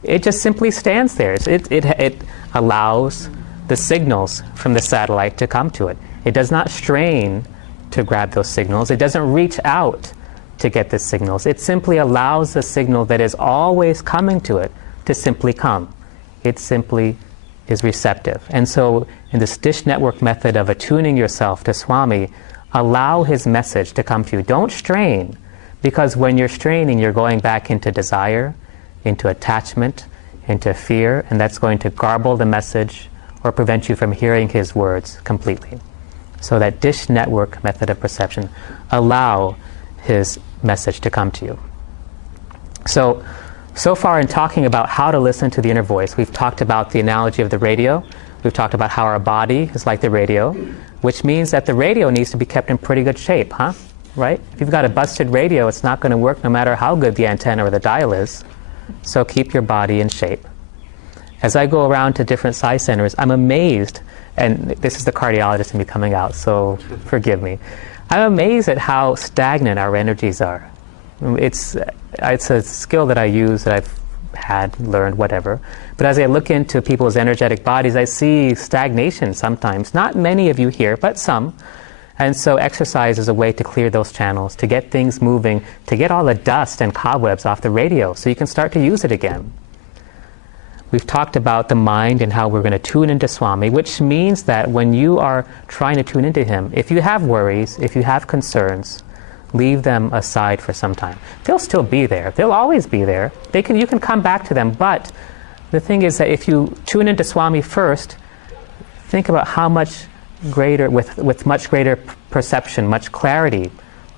It just simply stands there. It allows the signals from the satellite to come to it. It does not strain to grab those signals. It doesn't reach out to get the signals. It simply allows the signal that is always coming to it to simply come. It simply is receptive. And so in this dish network method of attuning yourself to Swami, allow his message to come to you. Don't strain, because when you're straining, you're going back into desire, into attachment, into fear, and that's going to garble the message or prevent you from hearing his words completely. So that dish network method of perception, allow his message to come to you. So far in talking about how to listen to the inner voice, we've talked about the analogy of the radio. We've talked about how our body is like the radio, which means that the radio needs to be kept in pretty good shape, huh? Right? If you've got a busted radio, it's not going to work no matter how good the antenna or the dial is. So keep your body in shape. As I go around to different psi centers, I'm amazed, and this is the cardiologist in me coming out, so forgive me. I'm amazed at how stagnant our energies are. It's a skill that I use, that I've learned, whatever. But as I look into people's energetic bodies, I see stagnation sometimes. Not many of you here, but some. And so exercise is a way to clear those channels, to get things moving, to get all the dust and cobwebs off the radio so you can start to use it again. We've talked about the mind and how we're going to tune into Swami, which means that when you are trying to tune into him, if you have worries, if you have concerns, leave them aside for some time. They'll still be there. They'll always be there. You can come back to them, but the thing is that if you tune into Swami first, think about how much greater, with much greater perception, much clarity,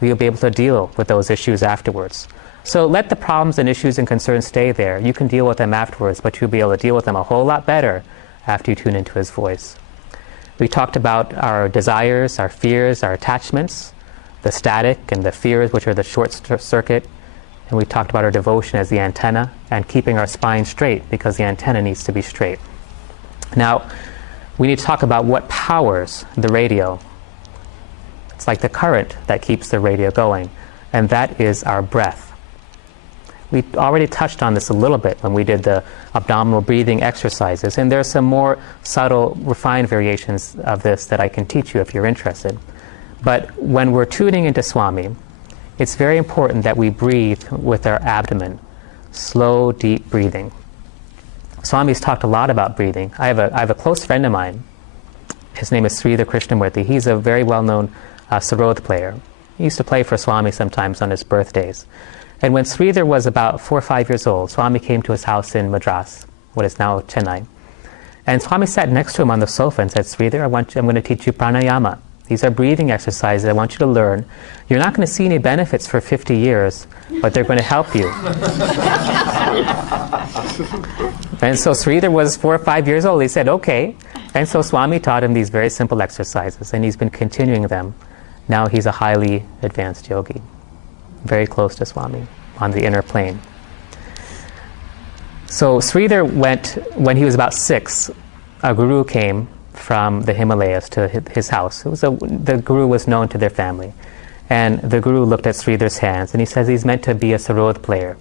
you'll be able to deal with those issues afterwards. So let the problems and issues and concerns stay there. You can deal with them afterwards, but you'll be able to deal with them a whole lot better after you tune into his voice. We talked about our desires, our fears, our attachments, the static and the fears, which are the short circuit. And we talked about our devotion as the antenna and keeping our spine straight, because the antenna needs to be straight. Now, we need to talk about what powers the radio. It's like the current that keeps the radio going, and that is our breath. We already touched on this a little bit when we did the abdominal breathing exercises, and there are some more subtle, refined variations of this that I can teach you if you're interested. But when we're tuning into Swami, it's very important that we breathe with our abdomen, slow, deep breathing. Swami's talked a lot about breathing. I have a close friend of mine. His name is Sridhar Krishnamurthy. He's a very well-known sarod player. He used to play for Swami sometimes on his birthdays. And when Sridhar was about 4 or 5 years old, Swami came to his house in Madras, what is now Chennai. And Swami sat next to him on the sofa and said, Sridhar, I'm going to teach you pranayama. These are breathing exercises I want you to learn. You're not going to see any benefits for 50 years, but they're going to help you. And so Sridhar was 4 or 5 years old. He said, okay. And so Swami taught him these very simple exercises, and he's been continuing them. Now he's a highly advanced yogi, very close to Swami on the inner plane. So Sridhar went, when he was about 6, a guru came from the Himalayas to his house. The guru was known to their family. And the guru looked at Sridhar's hands, and he says he's meant to be a sarod player.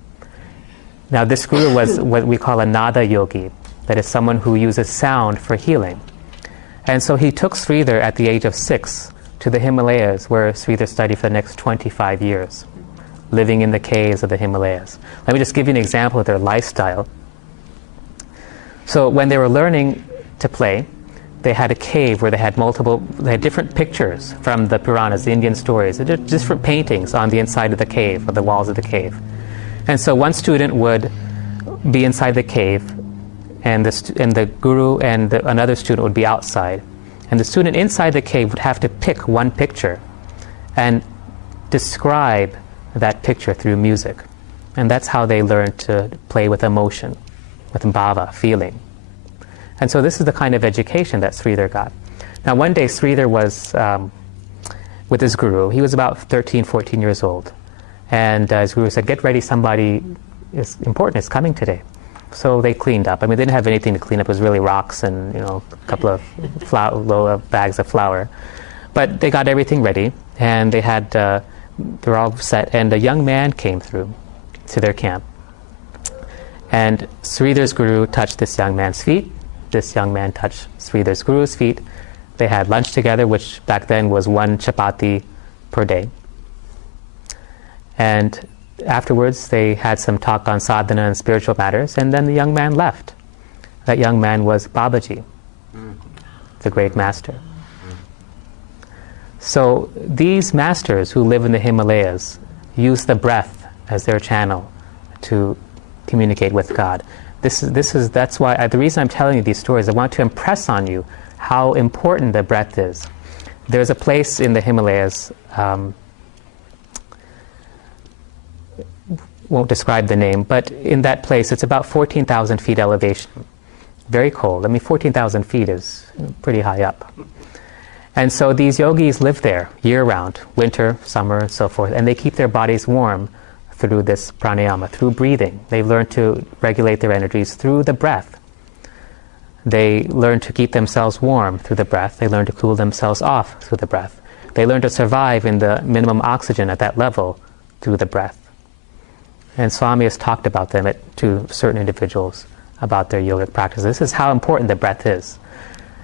Now this guru was what we call a nada yogi, that is someone who uses sound for healing. And so he took Sridhar at the age of 6 to the Himalayas, where Sridhar studied for the next 25 years, living in the caves of the Himalayas. Let me just give you an example of their lifestyle. So when they were learning to play, they had a cave where they had different pictures from the Puranas, the Indian stories, different paintings on the inside of the cave, or the walls of the cave. And so one student would be inside the cave, and the guru and another student would be outside. And the student inside the cave would have to pick one picture and describe that picture through music. And that's how they learned to play with emotion, with bhava, feeling. And so this is the kind of education that Sridhar got. Now one day Sridhar was with his guru. He was about 13, 14 years old. And his guru said, get ready, somebody is important is coming today. So they cleaned up. I mean, they didn't have anything to clean up. It was really rocks and, a couple of bags of flour. But they got everything ready, and they were all set, and a young man came through to their camp. And Sridhar's guru touched this young man's feet. This young man touched Sridhar's guru's feet. They had lunch together, which back then was 1 chapati per day. And afterwards, they had some talk on sadhana and spiritual matters, and then the young man left. That young man was Babaji, the great master. So these masters who live in the Himalayas use the breath as their channel to communicate with God. That's why the reason I'm telling you these stories, I want to impress on you how important the breath is. There's a place in the Himalayas, won't describe the name, but in that place it's about 14,000 feet elevation. Very cold. I mean, 14,000 feet is pretty high up. And so these yogis live there year-round, winter, summer, and so forth, and they keep their bodies warm through this pranayama, through breathing. They've learned to regulate their energies through the breath. They learn to keep themselves warm through the breath. They learn to cool themselves off through the breath. They learn to survive in the minimum oxygen at that level through the breath. And Swami has talked about them to certain individuals about their yogic practice. This is how important the breath is.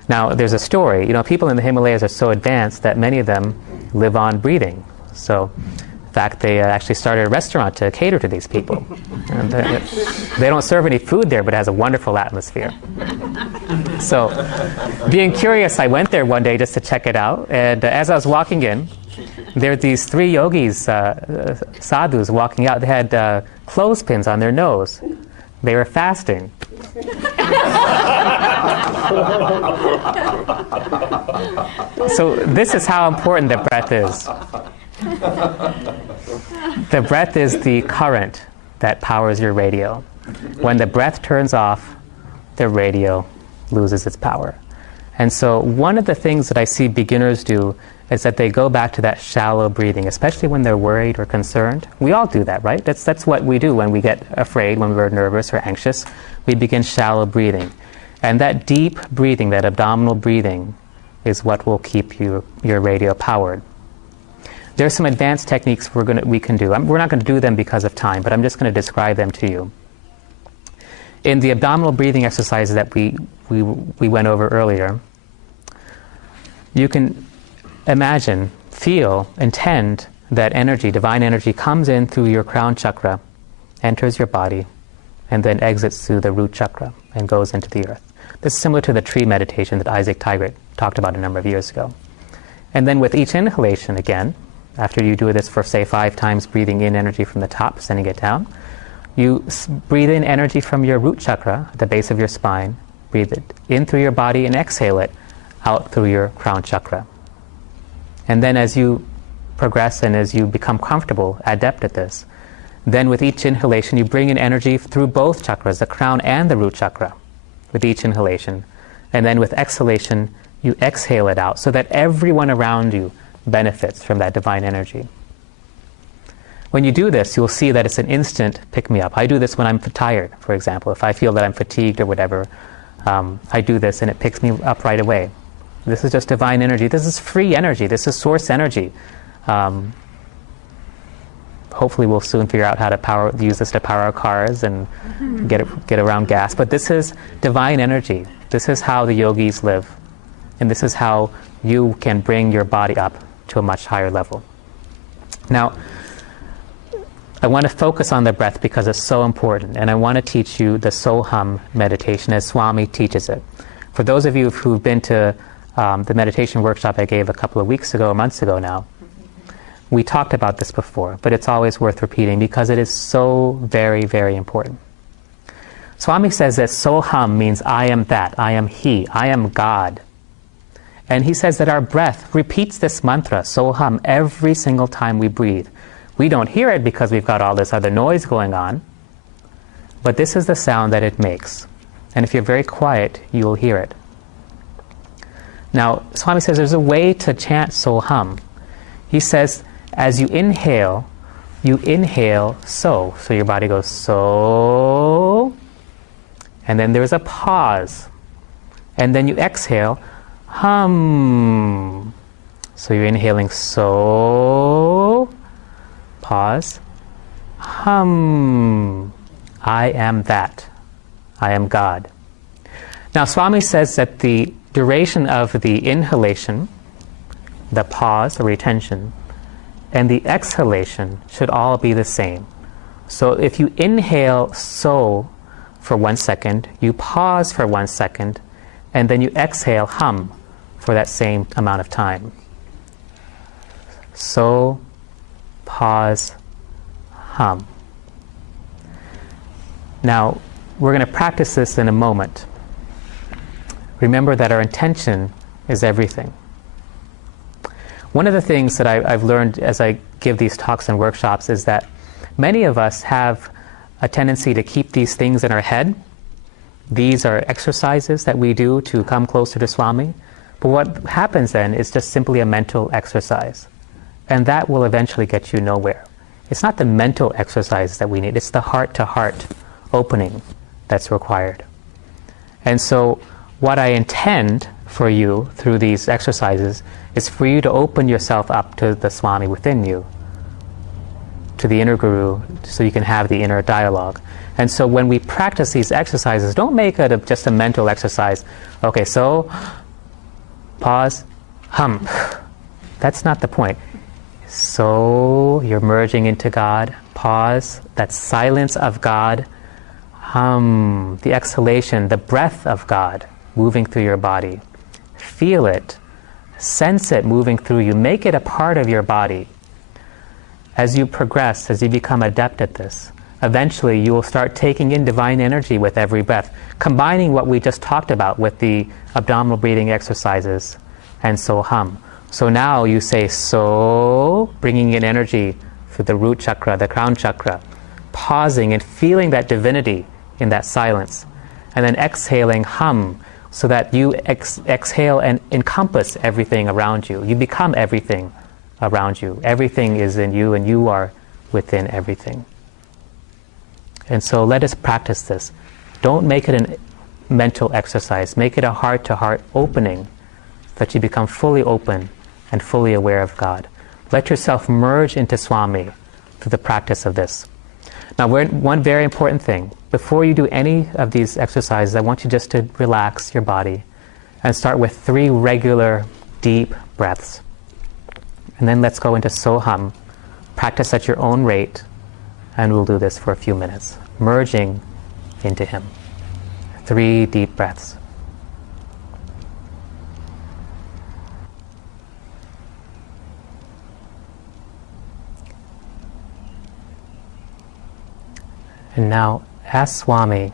Now, there's a story. People in the Himalayas are so advanced that many of them live on breathing. So, in fact, they actually started a restaurant to cater to these people. And they don't serve any food there, but it has a wonderful atmosphere. So, being curious, I went there one day just to check it out. And as I was walking in, there were these 3 yogis, sadhus, walking out. They had clothespins on their nose. They were fasting. So this is how important the breath is. The breath is the current that powers your radio. When the breath turns off, the radio loses its power. And so one of the things that I see beginners do is that they go back to that shallow breathing, especially when they're worried or concerned. We all do that, right? That's what we do when we get afraid, when we're nervous or anxious. We begin shallow breathing. And that deep breathing, that abdominal breathing, is what will keep your radio powered. There are some advanced techniques we can do. We're not going to do them because of time, but I'm just going to describe them to you. In the abdominal breathing exercises that we went over earlier, you can imagine, feel, intend that energy, divine energy, comes in through your crown chakra, enters your body, and then exits through the root chakra and goes into the earth. This is similar to the tree meditation that Isaac Tigert talked about a number of years ago. And then with each inhalation again, after you do this for, say, 5 times, breathing in energy from the top, sending it down, you breathe in energy from your root chakra, at the base of your spine, breathe it in through your body, and exhale it out through your crown chakra. And then as you progress and as you become comfortable, adept at this, then with each inhalation you bring in energy through both chakras, the crown and the root chakra, with each inhalation. And then with exhalation, you exhale it out so that everyone around you benefits from that divine energy. When you do this, you'll see that it's an instant pick-me-up. I do this when I'm tired, for example. If I feel that I'm fatigued or whatever, I do this and it picks me up right away. This is just divine energy. This is free energy. This is source energy. Hopefully we'll soon figure out how to use this to power our cars and get around gas. But this is divine energy. This is how the yogis live. And this is how you can bring your body up to a much higher level. Now, I want to focus on the breath because it's so important. And I want to teach you the Soham meditation as Swami teaches it. For those of you who've been to the meditation workshop I gave a couple of weeks ago, or months ago now, we talked about this before, but it's always worth repeating because it is so very, very important. Swami says that Soham means I am that, I am He, I am God. And he says that our breath repeats this mantra, Soham, every single time we breathe. We don't hear it because we've got all this other noise going on, but this is the sound that it makes. And if you're very quiet, you will hear it. Now, Swami says there's a way to chant so hum. He says, as you inhale so. So your body goes so. And then there's a pause. And then you exhale, hum. So you're inhaling so. Pause. Hum. I am that. I am God. Now, Swami says that the duration of the inhalation, the pause or retention, and the exhalation should all be the same. So if you inhale so for 1 second, you pause for 1 second, and then you exhale hum for that same amount of time. So, pause, hum. Now, we're going to practice this in a moment. Remember that our intention is everything. One of the things that I've learned as I give these talks and workshops is that many of us have a tendency to keep these things in our head. These are exercises that we do to come closer to Swami. But what happens then is just simply a mental exercise. And that will eventually get you nowhere. It's not the mental exercise that we need, it's the heart-to-heart opening that's required. And so what I intend for you through these exercises is for you to open yourself up to the Swami within you, to the inner Guru, so you can have the inner dialogue. And so when we practice these exercises, don't make it just a mental exercise. Okay, so, pause, hum. That's not the point. So, you're merging into God. Pause, that silence of God. Hum, the exhalation, the breath of God moving through your body. Feel it. Sense it moving through you. Make it a part of your body. As you progress, as you become adept at this, eventually you will start taking in divine energy with every breath, combining what we just talked about with the abdominal breathing exercises, and so hum. So now you say so, bringing in energy through the root chakra, the crown chakra, pausing and feeling that divinity in that silence, and then exhaling hum, so that you exhale and encompass everything around you. You become everything around you. Everything is in you, and you are within everything. And so let us practice this. Don't make it a mental exercise. Make it a heart-to-heart opening, so that you become fully open and fully aware of God. Let yourself merge into Swami through the practice of this. Now, one very important thing. Before you do any of these exercises, I want you just to relax your body and start with 3 regular, deep breaths. And then let's go into so hum. Practice at your own rate, and we'll do this for a few minutes, merging into Him. 3 deep breaths. And now ask Swami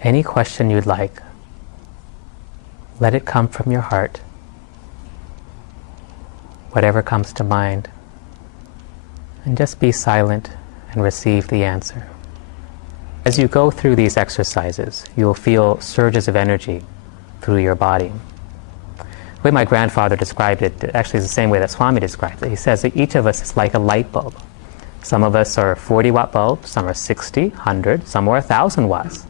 any question you'd like. Let it come from your heart. Whatever comes to mind. And just be silent and receive the answer. As you go through these exercises, you'll feel surges of energy through your body. The way my grandfather described it, actually is the same way that Swami described it. He says that each of us is like a light bulb. Some of us are 40-watt bulbs, some are 60, 100, some are 1,000 watts.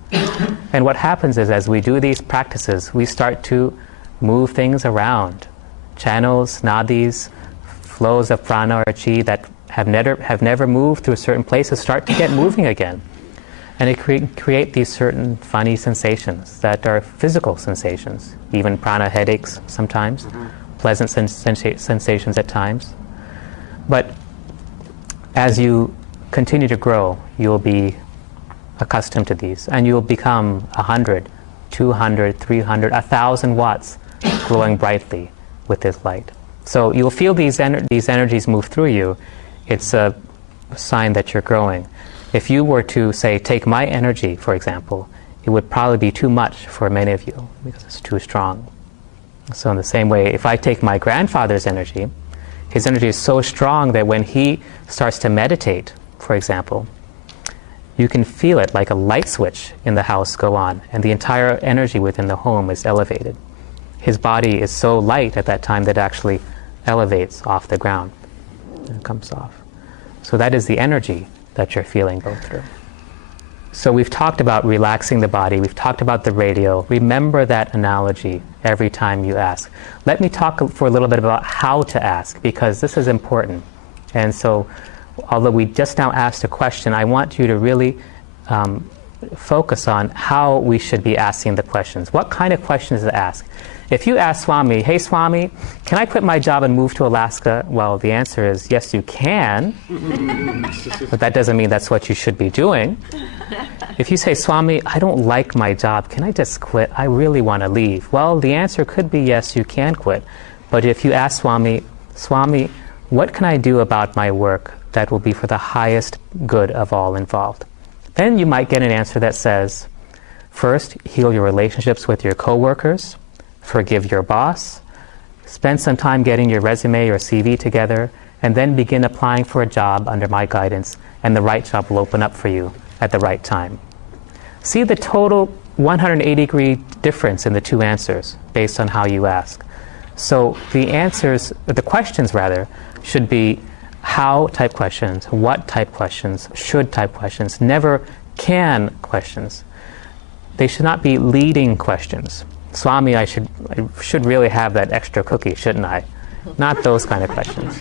And what happens is, as we do these practices, we start to move things around. Channels, nadis, flows of prana or chi that have never moved through certain places start to get moving again. And it create these certain funny sensations that are physical sensations, even prana headaches sometimes, pleasant sensations at times. But as you continue to grow, you'll be accustomed to these, and you'll become 100, 200, 300, 1,000 watts glowing brightly with this light. So you'll feel these energies move through you. It's a sign that you're growing. If you were to, say, take my energy, for example, it would probably be too much for many of you because it's too strong. So in the same way, if I take my grandfather's energy, his energy is so strong that when he starts to meditate, for example, you can feel it like a light switch in the house go on, and the entire energy within the home is elevated. His body is so light at that time that it actually elevates off the ground and comes off. So that is the energy that you're feeling go through. So we've talked about relaxing the body, we've talked about the radio. Remember that analogy every time you ask. Let me talk for a little bit about how to ask, because this is important. And so, although we just now asked a question, I want you to really focus on how we should be asking the questions. What kind of questions to ask? If you ask Swami, hey Swami, can I quit my job and move to Alaska? Well, the answer is yes, you can. But that doesn't mean that's what you should be doing. If you say, Swami, I don't like my job, can I just quit? I really want to leave. Well, the answer could be yes, you can quit. But if you ask Swami, Swami, what can I do about my work that will be for the highest good of all involved? Then you might get an answer that says, first, heal your relationships with your coworkers, forgive your boss, spend some time getting your resume or CV together, and then begin applying for a job under my guidance, and the right job will open up for you at the right time. See the total 180-degree difference in the two answers based on how you ask. So the answers, the questions rather, should be how type questions, what type questions, should type questions, never can questions. They should not be leading questions. Swami, I should really have that extra cookie, shouldn't I? Not those kind of questions.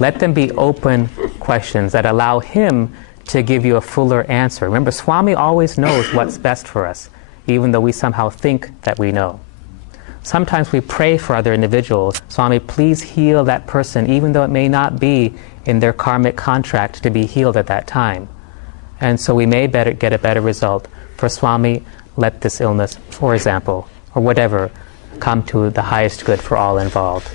Let them be open questions that allow him to give you a fuller answer. Remember, Swami always knows what's best for us, even though we somehow think that we know. Sometimes we pray for other individuals, Swami, please heal that person, even though it may not be in their karmic contract to be healed at that time. And so we may get a better result. For Swami, let this illness, for example, or whatever, come to the highest good for all involved.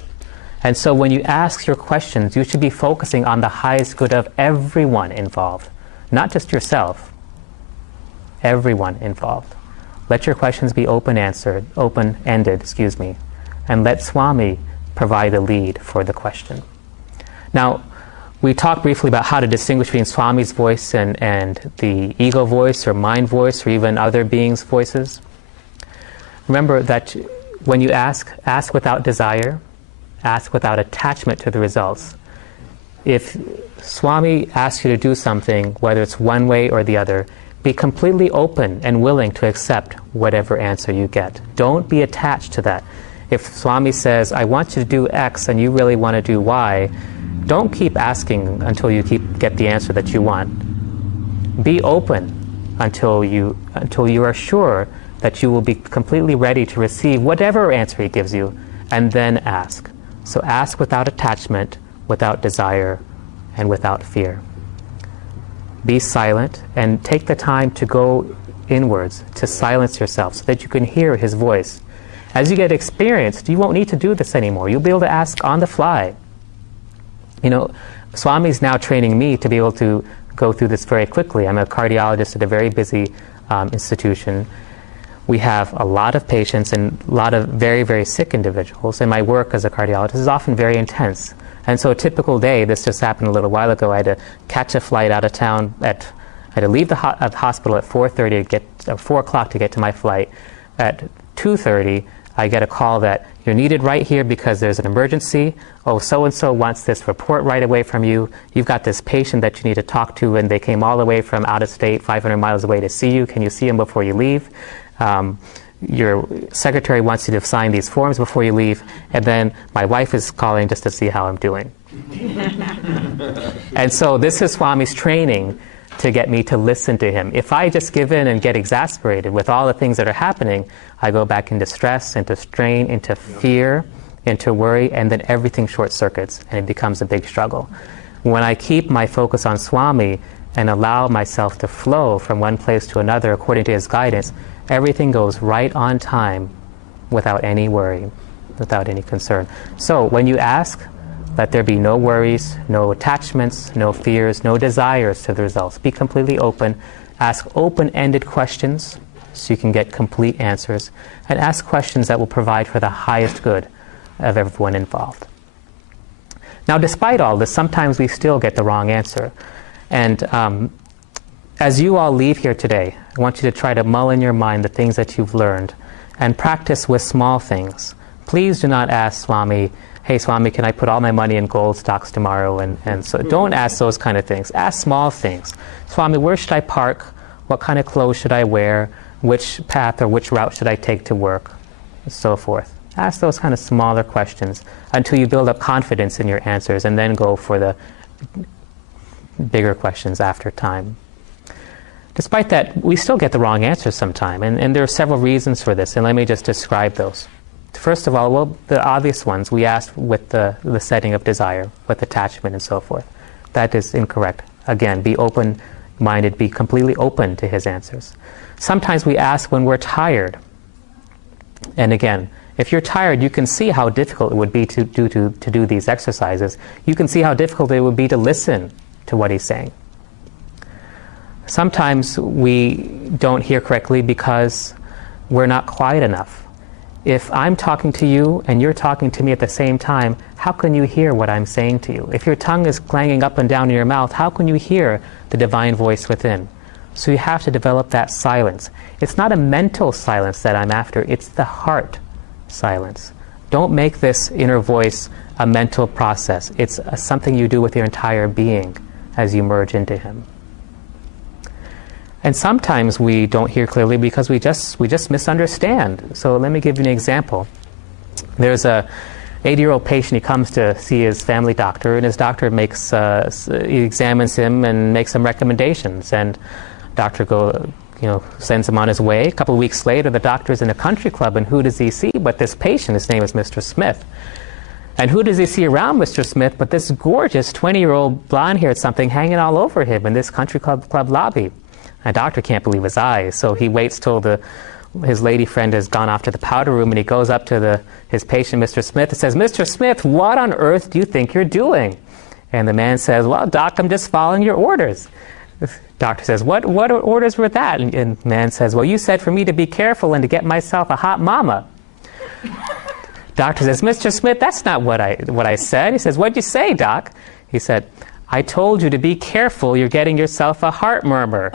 And so when you ask your questions, you should be focusing on the highest good of everyone involved, not just yourself, everyone involved. Let your questions be open-ended, and let Swami provide the lead for the question. Now, we talked briefly about how to distinguish between Swami's voice and the ego voice or mind voice or even other beings' voices. Remember that when you ask without desire, ask without attachment to the results. If Swami asks you to do something, whether it's one way or the other, be completely open and willing to accept whatever answer you get. Don't be attached to that. If Swami says, I want you to do X and you really want to do Y, don't keep asking until you get the answer that you want. Be open until you are sure that you will be completely ready to receive whatever answer he gives you, and then ask. So ask without attachment, without desire, and without fear. Be silent and take the time to go inwards, to silence yourself so that you can hear his voice. As you get experienced, you won't need to do this anymore. You'll be able to ask on the fly. You know, Swami's now training me to be able to go through this very quickly. I'm a cardiologist at a very busy institution. We have a lot of patients and a lot of very, very sick individuals, and my work as a cardiologist is often very intense. And so a typical day, this just happened a little while ago, I had to catch a flight out of town I had to leave the hospital at 4 o'clock to get to my flight. At 2:30, I get a call that you're needed right here because there's an emergency. Oh, so-and-so wants this report right away from you. You've got this patient that you need to talk to, and they came all the way from out of state, 500 miles away to see you. Can you see him before you leave? Your secretary wants you to sign these forms before you leave, and then my wife is calling just to see how I'm doing. And so this is Swami's training to get me to listen to him. If I just give in and get exasperated with all the things that are happening, I go back into stress, into strain, into fear, into worry, and then everything short circuits and it becomes a big struggle. When I keep my focus on Swami and allow myself to flow from one place to another according to his guidance, everything goes right on time without any worry, without any concern. So when you ask, let there be no worries, no attachments, no fears, no desires to the results. Be completely open. Ask open-ended questions so you can get complete answers. And ask questions that will provide for the highest good of everyone involved. Now, despite all this, sometimes we still get the wrong answer. And as you all leave here today, I want you to try to mull in your mind the things that you've learned and practice with small things. Please do not ask Swami, hey Swami, can I put all my money in gold stocks tomorrow? And so don't ask those kind of things. Ask small things. Swami, where should I park? What kind of clothes should I wear? Which path or which route should I take to work? And so forth. Ask those kind of smaller questions until you build up confidence in your answers, and then go for the bigger questions after time. Despite that, we still get the wrong answers sometime, and there are several reasons for this, and let me just describe those. First of all, well, the obvious ones we asked with the setting of desire, with attachment and so forth. That is incorrect. Again, be open-minded, be completely open to his answers. Sometimes we ask when we're tired. And again, if you're tired, you can see how difficult it would be to do these exercises. You can see how difficult it would be to listen to what he's saying. Sometimes we don't hear correctly because we're not quiet enough. If I'm talking to you and you're talking to me at the same time, how can you hear what I'm saying to you? If your tongue is clanging up and down in your mouth, how can you hear the divine voice within? So you have to develop that silence. It's not a mental silence that I'm after, it's the heart silence. Don't make this inner voice a mental process. It's something you do with your entire being as you merge into him. And sometimes we don't hear clearly because we just misunderstand. So let me give you an example. There's a 80-year-old patient. He comes to see his family doctor, and his doctor he examines him and makes some recommendations. And doctor sends him on his way. A couple of weeks later, the doctor's in a country club, and who does he see but this patient? His name is Mr. Smith. And who does he see around Mr. Smith but this gorgeous 20-year-old blonde-haired something hanging all over him in this country club lobby? And the doctor can't believe his eyes, so he waits till his lady friend has gone off to the powder room, and he goes up to his patient, Mr. Smith, and says, "Mr. Smith, what on earth do you think you're doing?" And the man says, "Well, doc, I'm just following your orders." The doctor says, what orders were that? And the man says, "Well, you said for me to be careful and to get myself a hot mama." Doctor says, "Mr. Smith, that's not what I said." He says, "What'd you say, doc?" He said, "I told you to be careful, you're getting yourself a heart murmur."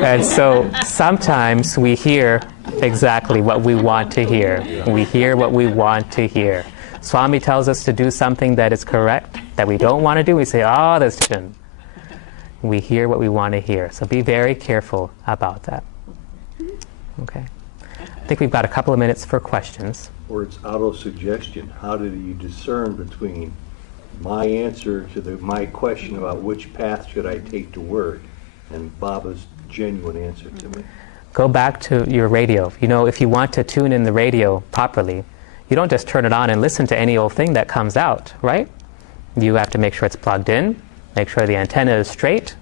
And so sometimes we hear exactly what we want to hear. We hear what we want to hear. Swami tells us to do something that is correct, that we don't want to do. We say, "Oh, this shouldn't." We hear what we want to hear. So be very careful about that. Okay. I think we've got a couple of minutes for questions. Or it's auto-suggestion. How do you discern between my answer to my question about which path should I take to work and Baba's genuine answer to me? Go back to your radio. If you want to tune in the radio properly, you don't just turn it on and listen to any old thing that comes out, right? You have to make sure it's plugged in, make sure the antenna is straight,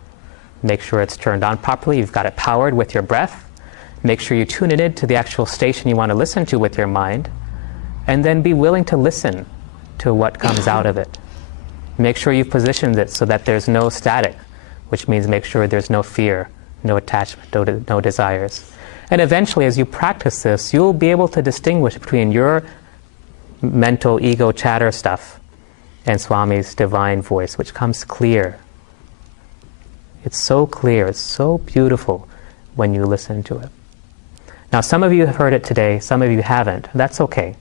make sure it's turned on properly, you've got it powered with your breath. Make sure you tune it into the actual station you want to listen to with your mind, and then be willing to listen to what comes out of it. Make sure you've positioned it so that there's no static, which means make sure there's no fear, no attachment, no desires. And eventually, as you practice this, you'll be able to distinguish between your mental ego chatter stuff and Swami's divine voice, which comes clear. It's so clear, it's so beautiful when you listen to it. Now, some of you have heard it today, some of you haven't. That's okay.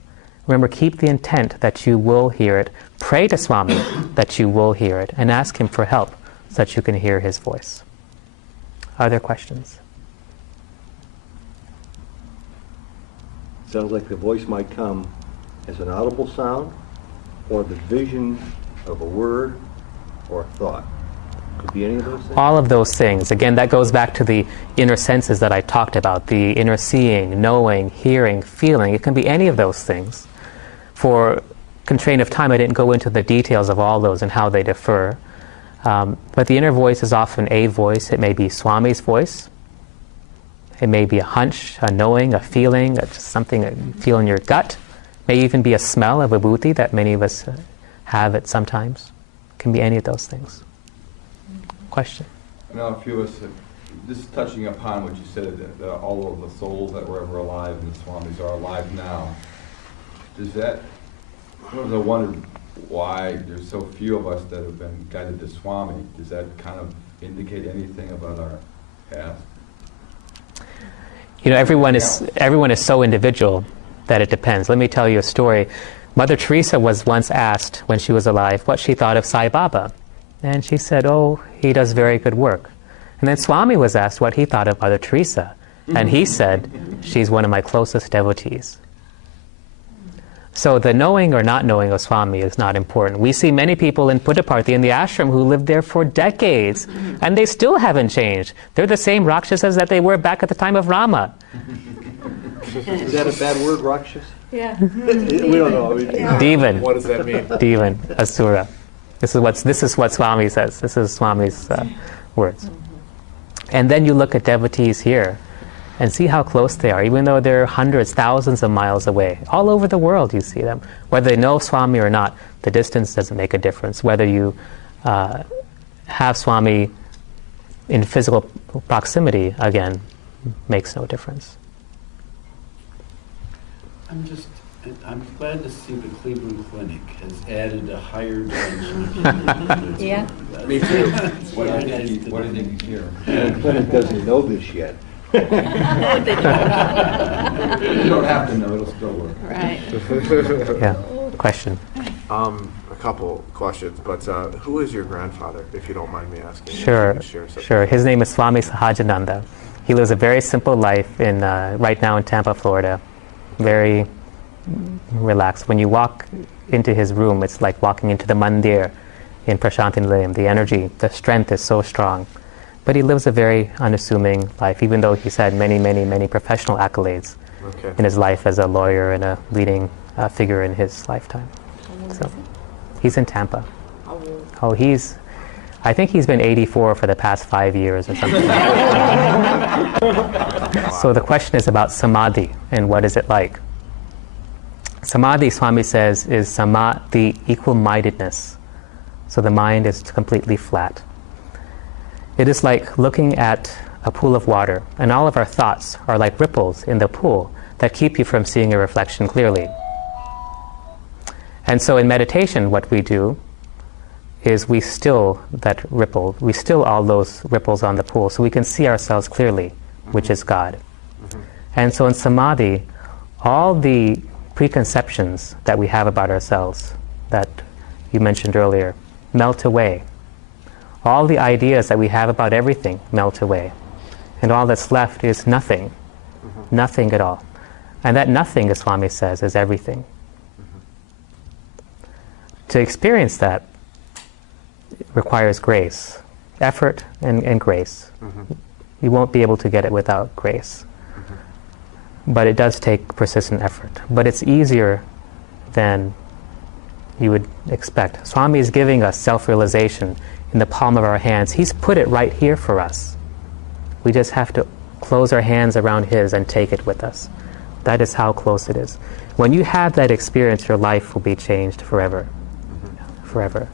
Remember, keep the intent that you will hear it. Pray to Swami that you will hear it, and ask him for help so that you can hear his voice. Are there questions? Sounds like the voice might come as an audible sound, or the vision of a word or a thought. Could be any of those things? All of those things. Again, that goes back to the inner senses that I talked about, the inner seeing, knowing, hearing, feeling. It can be any of those things. For constraint of time, I didn't go into the details of all those and how they differ. But the inner voice is often a voice. It may be Swami's voice. It may be a hunch, a knowing, a feeling, just something that you feel in your gut. It may even be a smell of vibhuti that many of us have at sometimes. It can be any of those things. Question? I know a few of us, just touching upon what you said, that all of the souls that were ever alive in the Swamis are alive now. does that, sometimes I wondered why there's so few of us that have been guided to Swami. Does that kind of indicate anything about our past? You know, everyone is so individual that it depends. Let me tell you a story. Mother Teresa was once asked when she was alive what she thought of Sai Baba. And she said, oh, he does very good work. And then Swami was asked what he thought of Mother Teresa. And he said, she's one of my closest devotees. So the knowing or not knowing of Swami is not important. We see many people in Puttaparthi in the ashram who lived there for decades, and they still haven't changed. They're the same Rakshasas that they were back at the time of Rama. Is that a bad word, Rakshas? Yeah. We don't know. Devan. What does that mean? Devan, Asura. This is what Swami says. This is Swami's words. And then you look at devotees here and see how close they are, even though they're hundreds, thousands of miles away. All over the world you see them. Whether they know Swami or not, the distance doesn't make a difference. Whether you have Swami in physical proximity, again, makes no difference. I'm glad to see the Cleveland Clinic has added a higher dimension. Yeah. Me too. What do you think he's here? The clinic doesn't know this yet. They don't. You don't have to know, it'll still work. Right. Yeah. Question. A couple questions, but who is your grandfather, if you don't mind me asking? Sure. Sure. His name is Swami Sahajananda. He lives a very simple life in right now in Tampa, Florida. Very relaxed. When you walk into his room, it's like walking into the mandir in Prashanti Nilayam. The energy, the strength is so strong. But he lives a very unassuming life, even though he's had many, many, many professional accolades in his life as a lawyer and a leading figure in his lifetime. So he's in Tampa. Oh, I think he's been 84 for the past 5 years or something. So the question is about samadhi and what is it like? Samadhi, Swami says, is the equal-mindedness. So the mind is completely flat. It is like looking at a pool of water, and all of our thoughts are like ripples in the pool that keep you from seeing a reflection clearly. And so in meditation, what we do is we still all those ripples on the pool so we can see ourselves clearly, which is God. And so in samadhi, all the preconceptions that we have about ourselves that you mentioned earlier melt away. All the ideas that we have about everything melt away. And all that's left is nothing. Nothing at all. And that nothing, as Swami says, is everything. To experience that requires grace, effort and grace. You won't be able to get it without grace. But it does take persistent effort. But it's easier than you would expect. Swami is giving us self-realization in the palm of our hands. He's put it right here for us. We just have to close our hands around His and take it with us. That is how close it is. When you have that experience, your life will be changed forever. Forever.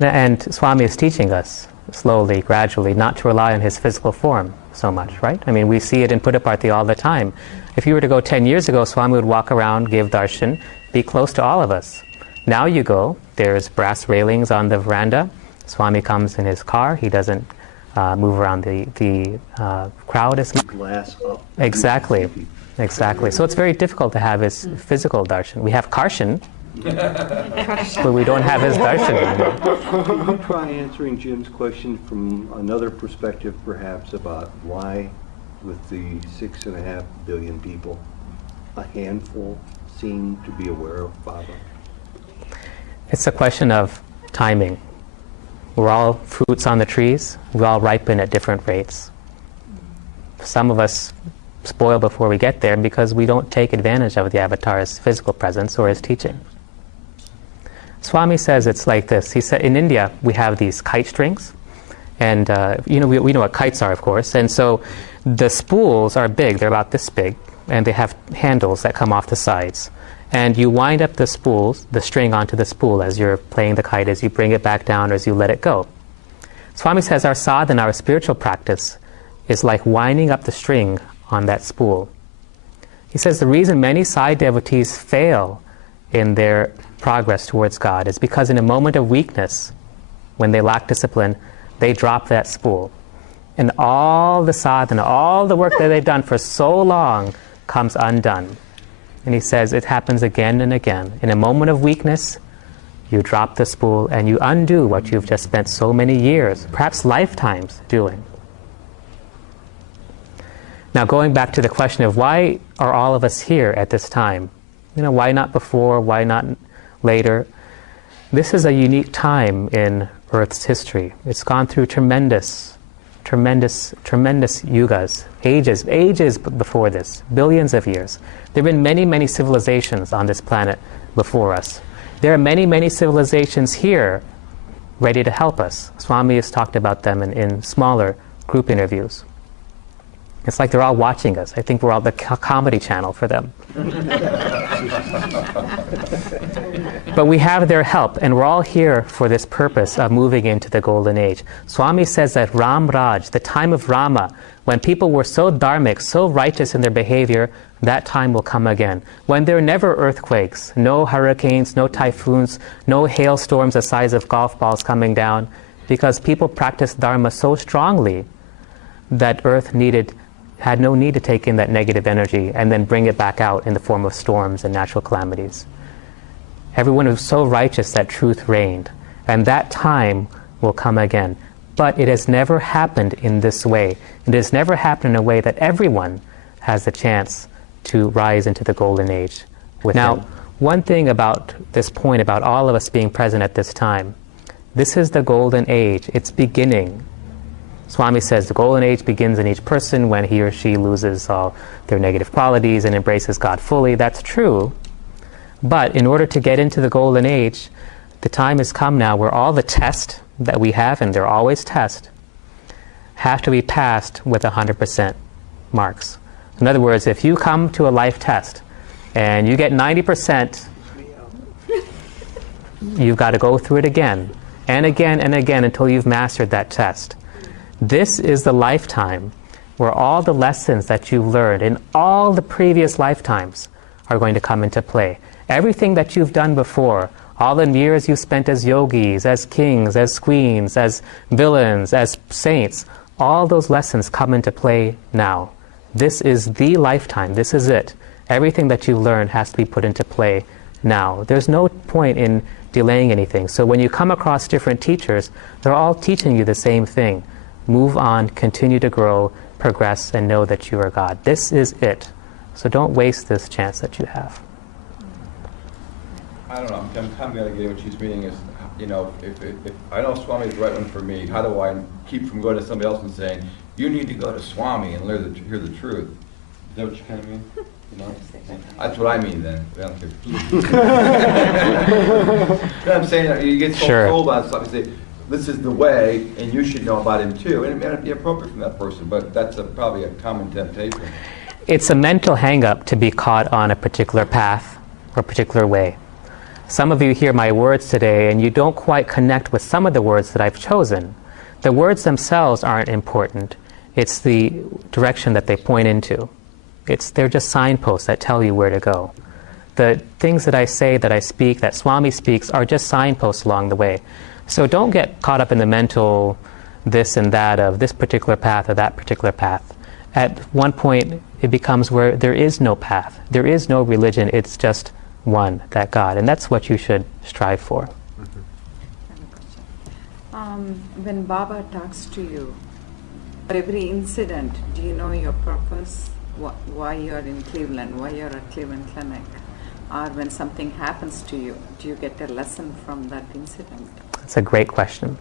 And Swami is teaching us slowly, gradually, not to rely on his physical form so much, right? I mean, we see it in Puttaparthi all the time. If you were to go 10 years ago, Swami would walk around, give darshan, be close to all of us. Now you go, there's brass railings on the veranda. Swami comes in his car. He doesn't move around the crowd as much. Glass up. Exactly. Exactly. So it's very difficult to have his physical darshan. We have karshan, but we don't have his darshan anymore. Can you try answering Jim's question from another perspective, perhaps, about why, with the 6.5 billion people, a handful seem to be aware of Baba? It's a question of timing. We're all fruits on the trees. We all ripen at different rates. Some of us spoil before we get there because we don't take advantage of the avatar's physical presence or his teaching. Swami says it's like this. He said in India we have these kite strings, and we know what kites are, of course. And so the spools are big; they're about this big, and they have handles that come off the sides. And you wind up the string onto the spool as you're playing the kite, as you bring it back down, or as you let it go. Swami says our sadhana, our spiritual practice, is like winding up the string on that spool. He says the reason many Sai devotees fail in their progress towards God is because in a moment of weakness, when they lack discipline, they drop that spool. And all the sadhana, all the work that they've done for so long comes undone. And he says it happens again and again. In a moment of weakness, you drop the spool and you undo what you've just spent so many years, perhaps lifetimes, doing. Now, going back to the question of why are all of us here at this time? Why not before? Why not later? This is a unique time in Earth's history. It's gone through tremendous yugas, ages before this, billions of years. There have been many, many civilizations on this planet before us. There are many, many civilizations here ready to help us. Swami has talked about them in smaller group interviews. It's like they're all watching us. I think we're all the comedy channel for them. But we have their help, and we're all here for this purpose of moving into the Golden Age. Swami says that Ram Raj, the time of Rama, when people were so dharmic, so righteous in their behavior, that time will come again. When there are never earthquakes, no hurricanes, no typhoons, no hailstorms the size of golf balls coming down, because people practiced Dharma so strongly that Earth had no need to take in that negative energy and then bring it back out in the form of storms and natural calamities. Everyone was so righteous that truth reigned, and that time will come again. But it has never happened in this way. It has never happened in a way that everyone has the chance to rise into the Golden Age. Now, one thing about this point about all of us being present at this time, this is the Golden Age. It's beginning. Swami says the Golden Age begins in each person when he or she loses all their negative qualities and embraces God fully. That's true. But in order to get into the Golden Age, the time has come now where all the tests that we have, and there are always tests, have to be passed with 100% marks. In other words, if you come to a life test and you get 90%, you've got to go through it again and again and again until you've mastered that test. This is the lifetime where all the lessons that you've learned in all the previous lifetimes are going to come into play. Everything that you've done before, all the years you spent as yogis, as kings, as queens, as villains, as saints, all those lessons come into play now. This is the lifetime. This is it. Everything that you've learned has to be put into play now. There's no point in delaying anything. So when you come across different teachers, they're all teaching you the same thing. Move on, continue to grow, progress, and know that you are God. This is it. So don't waste this chance that you have. I don't know. I'm kind of getting what she's meaning is, if I know Swami is the right one for me, how do I keep from going to somebody else and saying, you need to go to Swami and hear the truth? Is that what you kind of mean? That's what I mean then. I'm saying you get so told about stuff, you say, this is the way, and you should know about him too. And it may not be appropriate from that person, but that's probably a common temptation. It's a mental hang-up to be caught on a particular path or a particular way. Some of you hear my words today, and you don't quite connect with some of the words that I've chosen. The words themselves aren't important. It's the direction that they point into. They're just signposts that tell you where to go. The things that I say, that I speak, that Swami speaks, are just signposts along the way. So don't get caught up in the mental this and that of this particular path or that particular path. At one point, it becomes where there is no path. There is no religion. It's just one, that God. And that's what you should strive for. When Baba talks to you, for every incident, do you know your purpose? Why you're in Cleveland? Why you're at Cleveland Clinic? Or when something happens to you, do you get a lesson from that incident? That's a great question.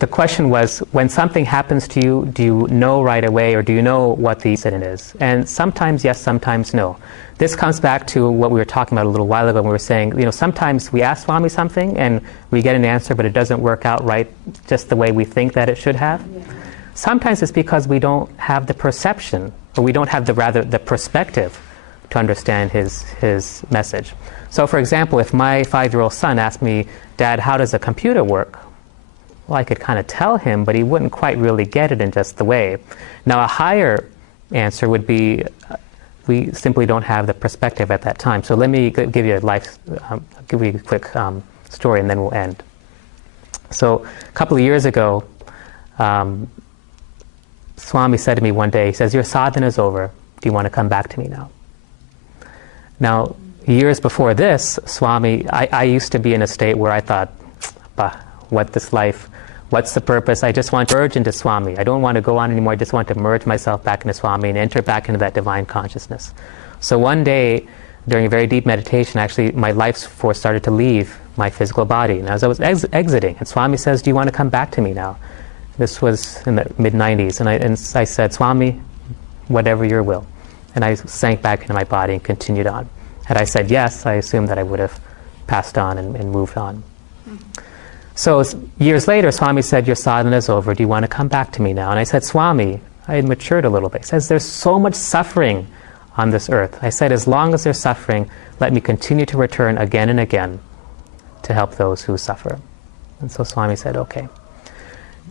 The question was, when something happens to you, do you know right away, or do you know what the incident is? And sometimes yes, sometimes no. This comes back to what we were talking about a little while ago when we were saying, sometimes we ask Swami something and we get an answer, but it doesn't work out right just the way we think that it should have. Yeah. Sometimes it's because we don't have the perception, or we don't have the perspective to understand his message. So for example, if my 5-year-old son asked me, Dad, how does a computer work? Well, I could kind of tell him, but he wouldn't quite really get it in just the way. Now a higher answer would be, we simply don't have the perspective at that time. So let me give you a quick story, and then we'll end. So a couple of years ago, Swami said to me one day, he says, "Your sadhana is over. Do you want to come back to me now?" Now, years before this, Swami, I used to be in a state where I thought, "Bah, what this life? What's the purpose? I just want to merge into Swami. I don't want to go on anymore. I just want to merge myself back into Swami and enter back into that divine consciousness." So one day, during a very deep meditation, actually, my life force started to leave my physical body. And as I was exiting, and Swami says, "Do you want to come back to me now?" This was in the mid-90s. And I said, "Swami, whatever your will." And I sank back into my body and continued on. Had I said yes, I assumed that I would have passed on and moved on. So years later, Swami said, "Your sadhana is over. Do you want to come back to me now?" And I said, "Swami," I had matured a little bit. He says, "There's so much suffering on this earth." I said, "As long as there's suffering, let me continue to return again and again to help those who suffer." And so Swami said, "Okay."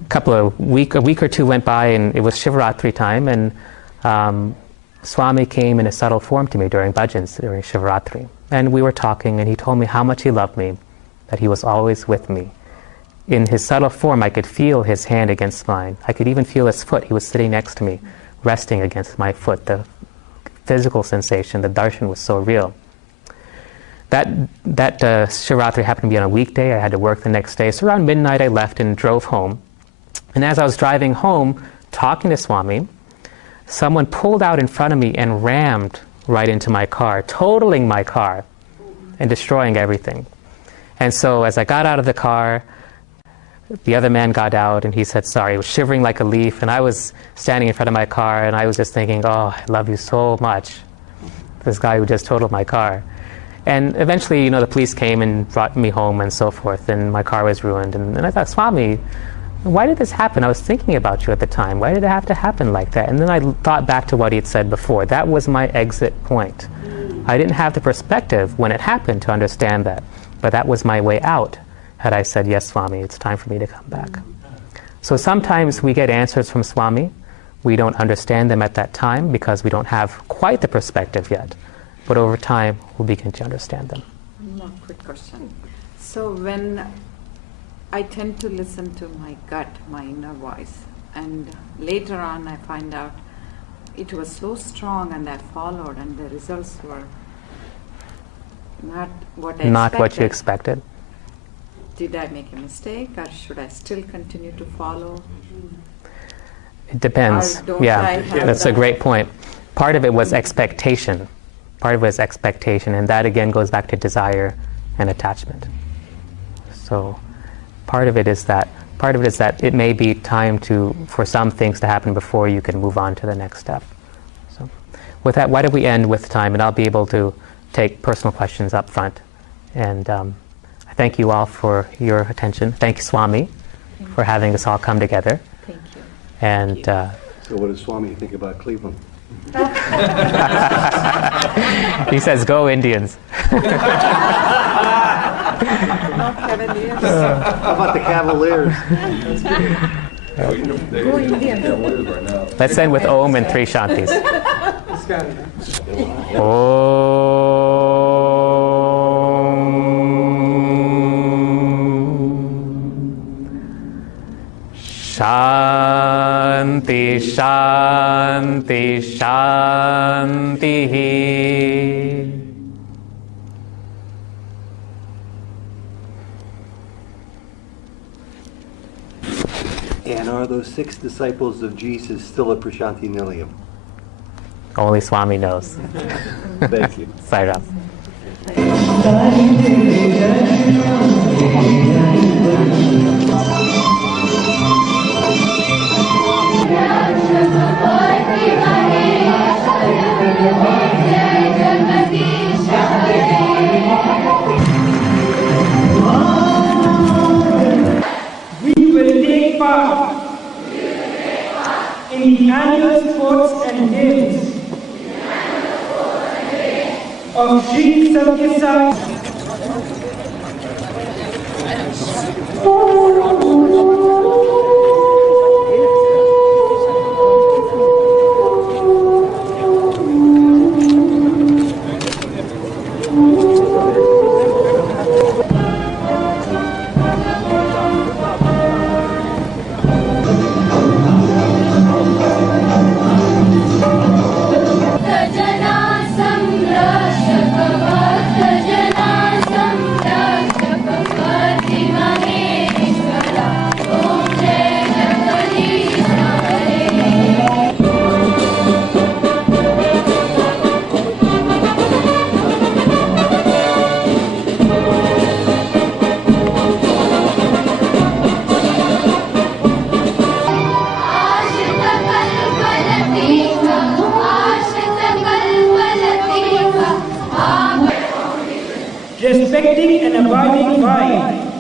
A week or two went by, and it was Shivaratri time, and Swami came in a subtle form to me during bhajans, during Shivaratri. And we were talking, and he told me how much he loved me, that he was always with me. In his subtle form, I could feel his hand against mine. I could even feel his foot. He was sitting next to me, resting against my foot. The physical sensation, the darshan was so real. That Shivaratri happened to be on a weekday. I had to work the next day. So around midnight, I left and drove home. And as I was driving home, talking to Swami, someone pulled out in front of me and rammed right into my car, totaling my car and destroying everything. And so as I got out of the car, the other man got out and he said sorry. He was shivering like a leaf, and I was standing in front of my car, and I was just thinking, "Oh, I love you so much, this guy who just totaled my car." And eventually, the police came and brought me home and so forth, and my car was ruined. And I thought, "Swami, why did this happen? I was thinking about you at the time. Why did it have to happen like that?" And then I thought back to what he had said before. That was my exit point. I didn't have the perspective when it happened to understand that, but that was my way out. Had I said, "Yes, Swami, it's time for me to come back." So sometimes we get answers from Swami. We don't understand them at that time because we don't have quite the perspective yet. But over time, we'll begin to understand them. One more quick question. So when I tend to listen to my gut, my inner voice, and later on I find out it was so strong, and I followed, and the results were not what I expected. Not what you expected. Did I make a mistake, or should I still continue to follow? It depends. Or don't Yeah, I have that's a that? great point. Part of it was expectation. Part of it was expectation, and that again goes back to desire and attachment. So part of it is that it may be time for some things to happen before you can move on to the next step. So with that, why don't we end with time, and I'll be able to take personal questions up front. And I thank you all for your attention. Thank you, Swami, for having us all come together. Thank you. And So what does Swami think about Cleveland? he says, "Go Indians." How about the Cavaliers? Go Indians. Let's end with Om and 3 Shantis. Shanti, Shanti, Shanti. And are those 6 disciples of Jesus still at Prashanti Nilayam? Only Swami knows. Thank you. Sairam. We will take part in the annual sports and games of Sri Sathya Sai. dividing by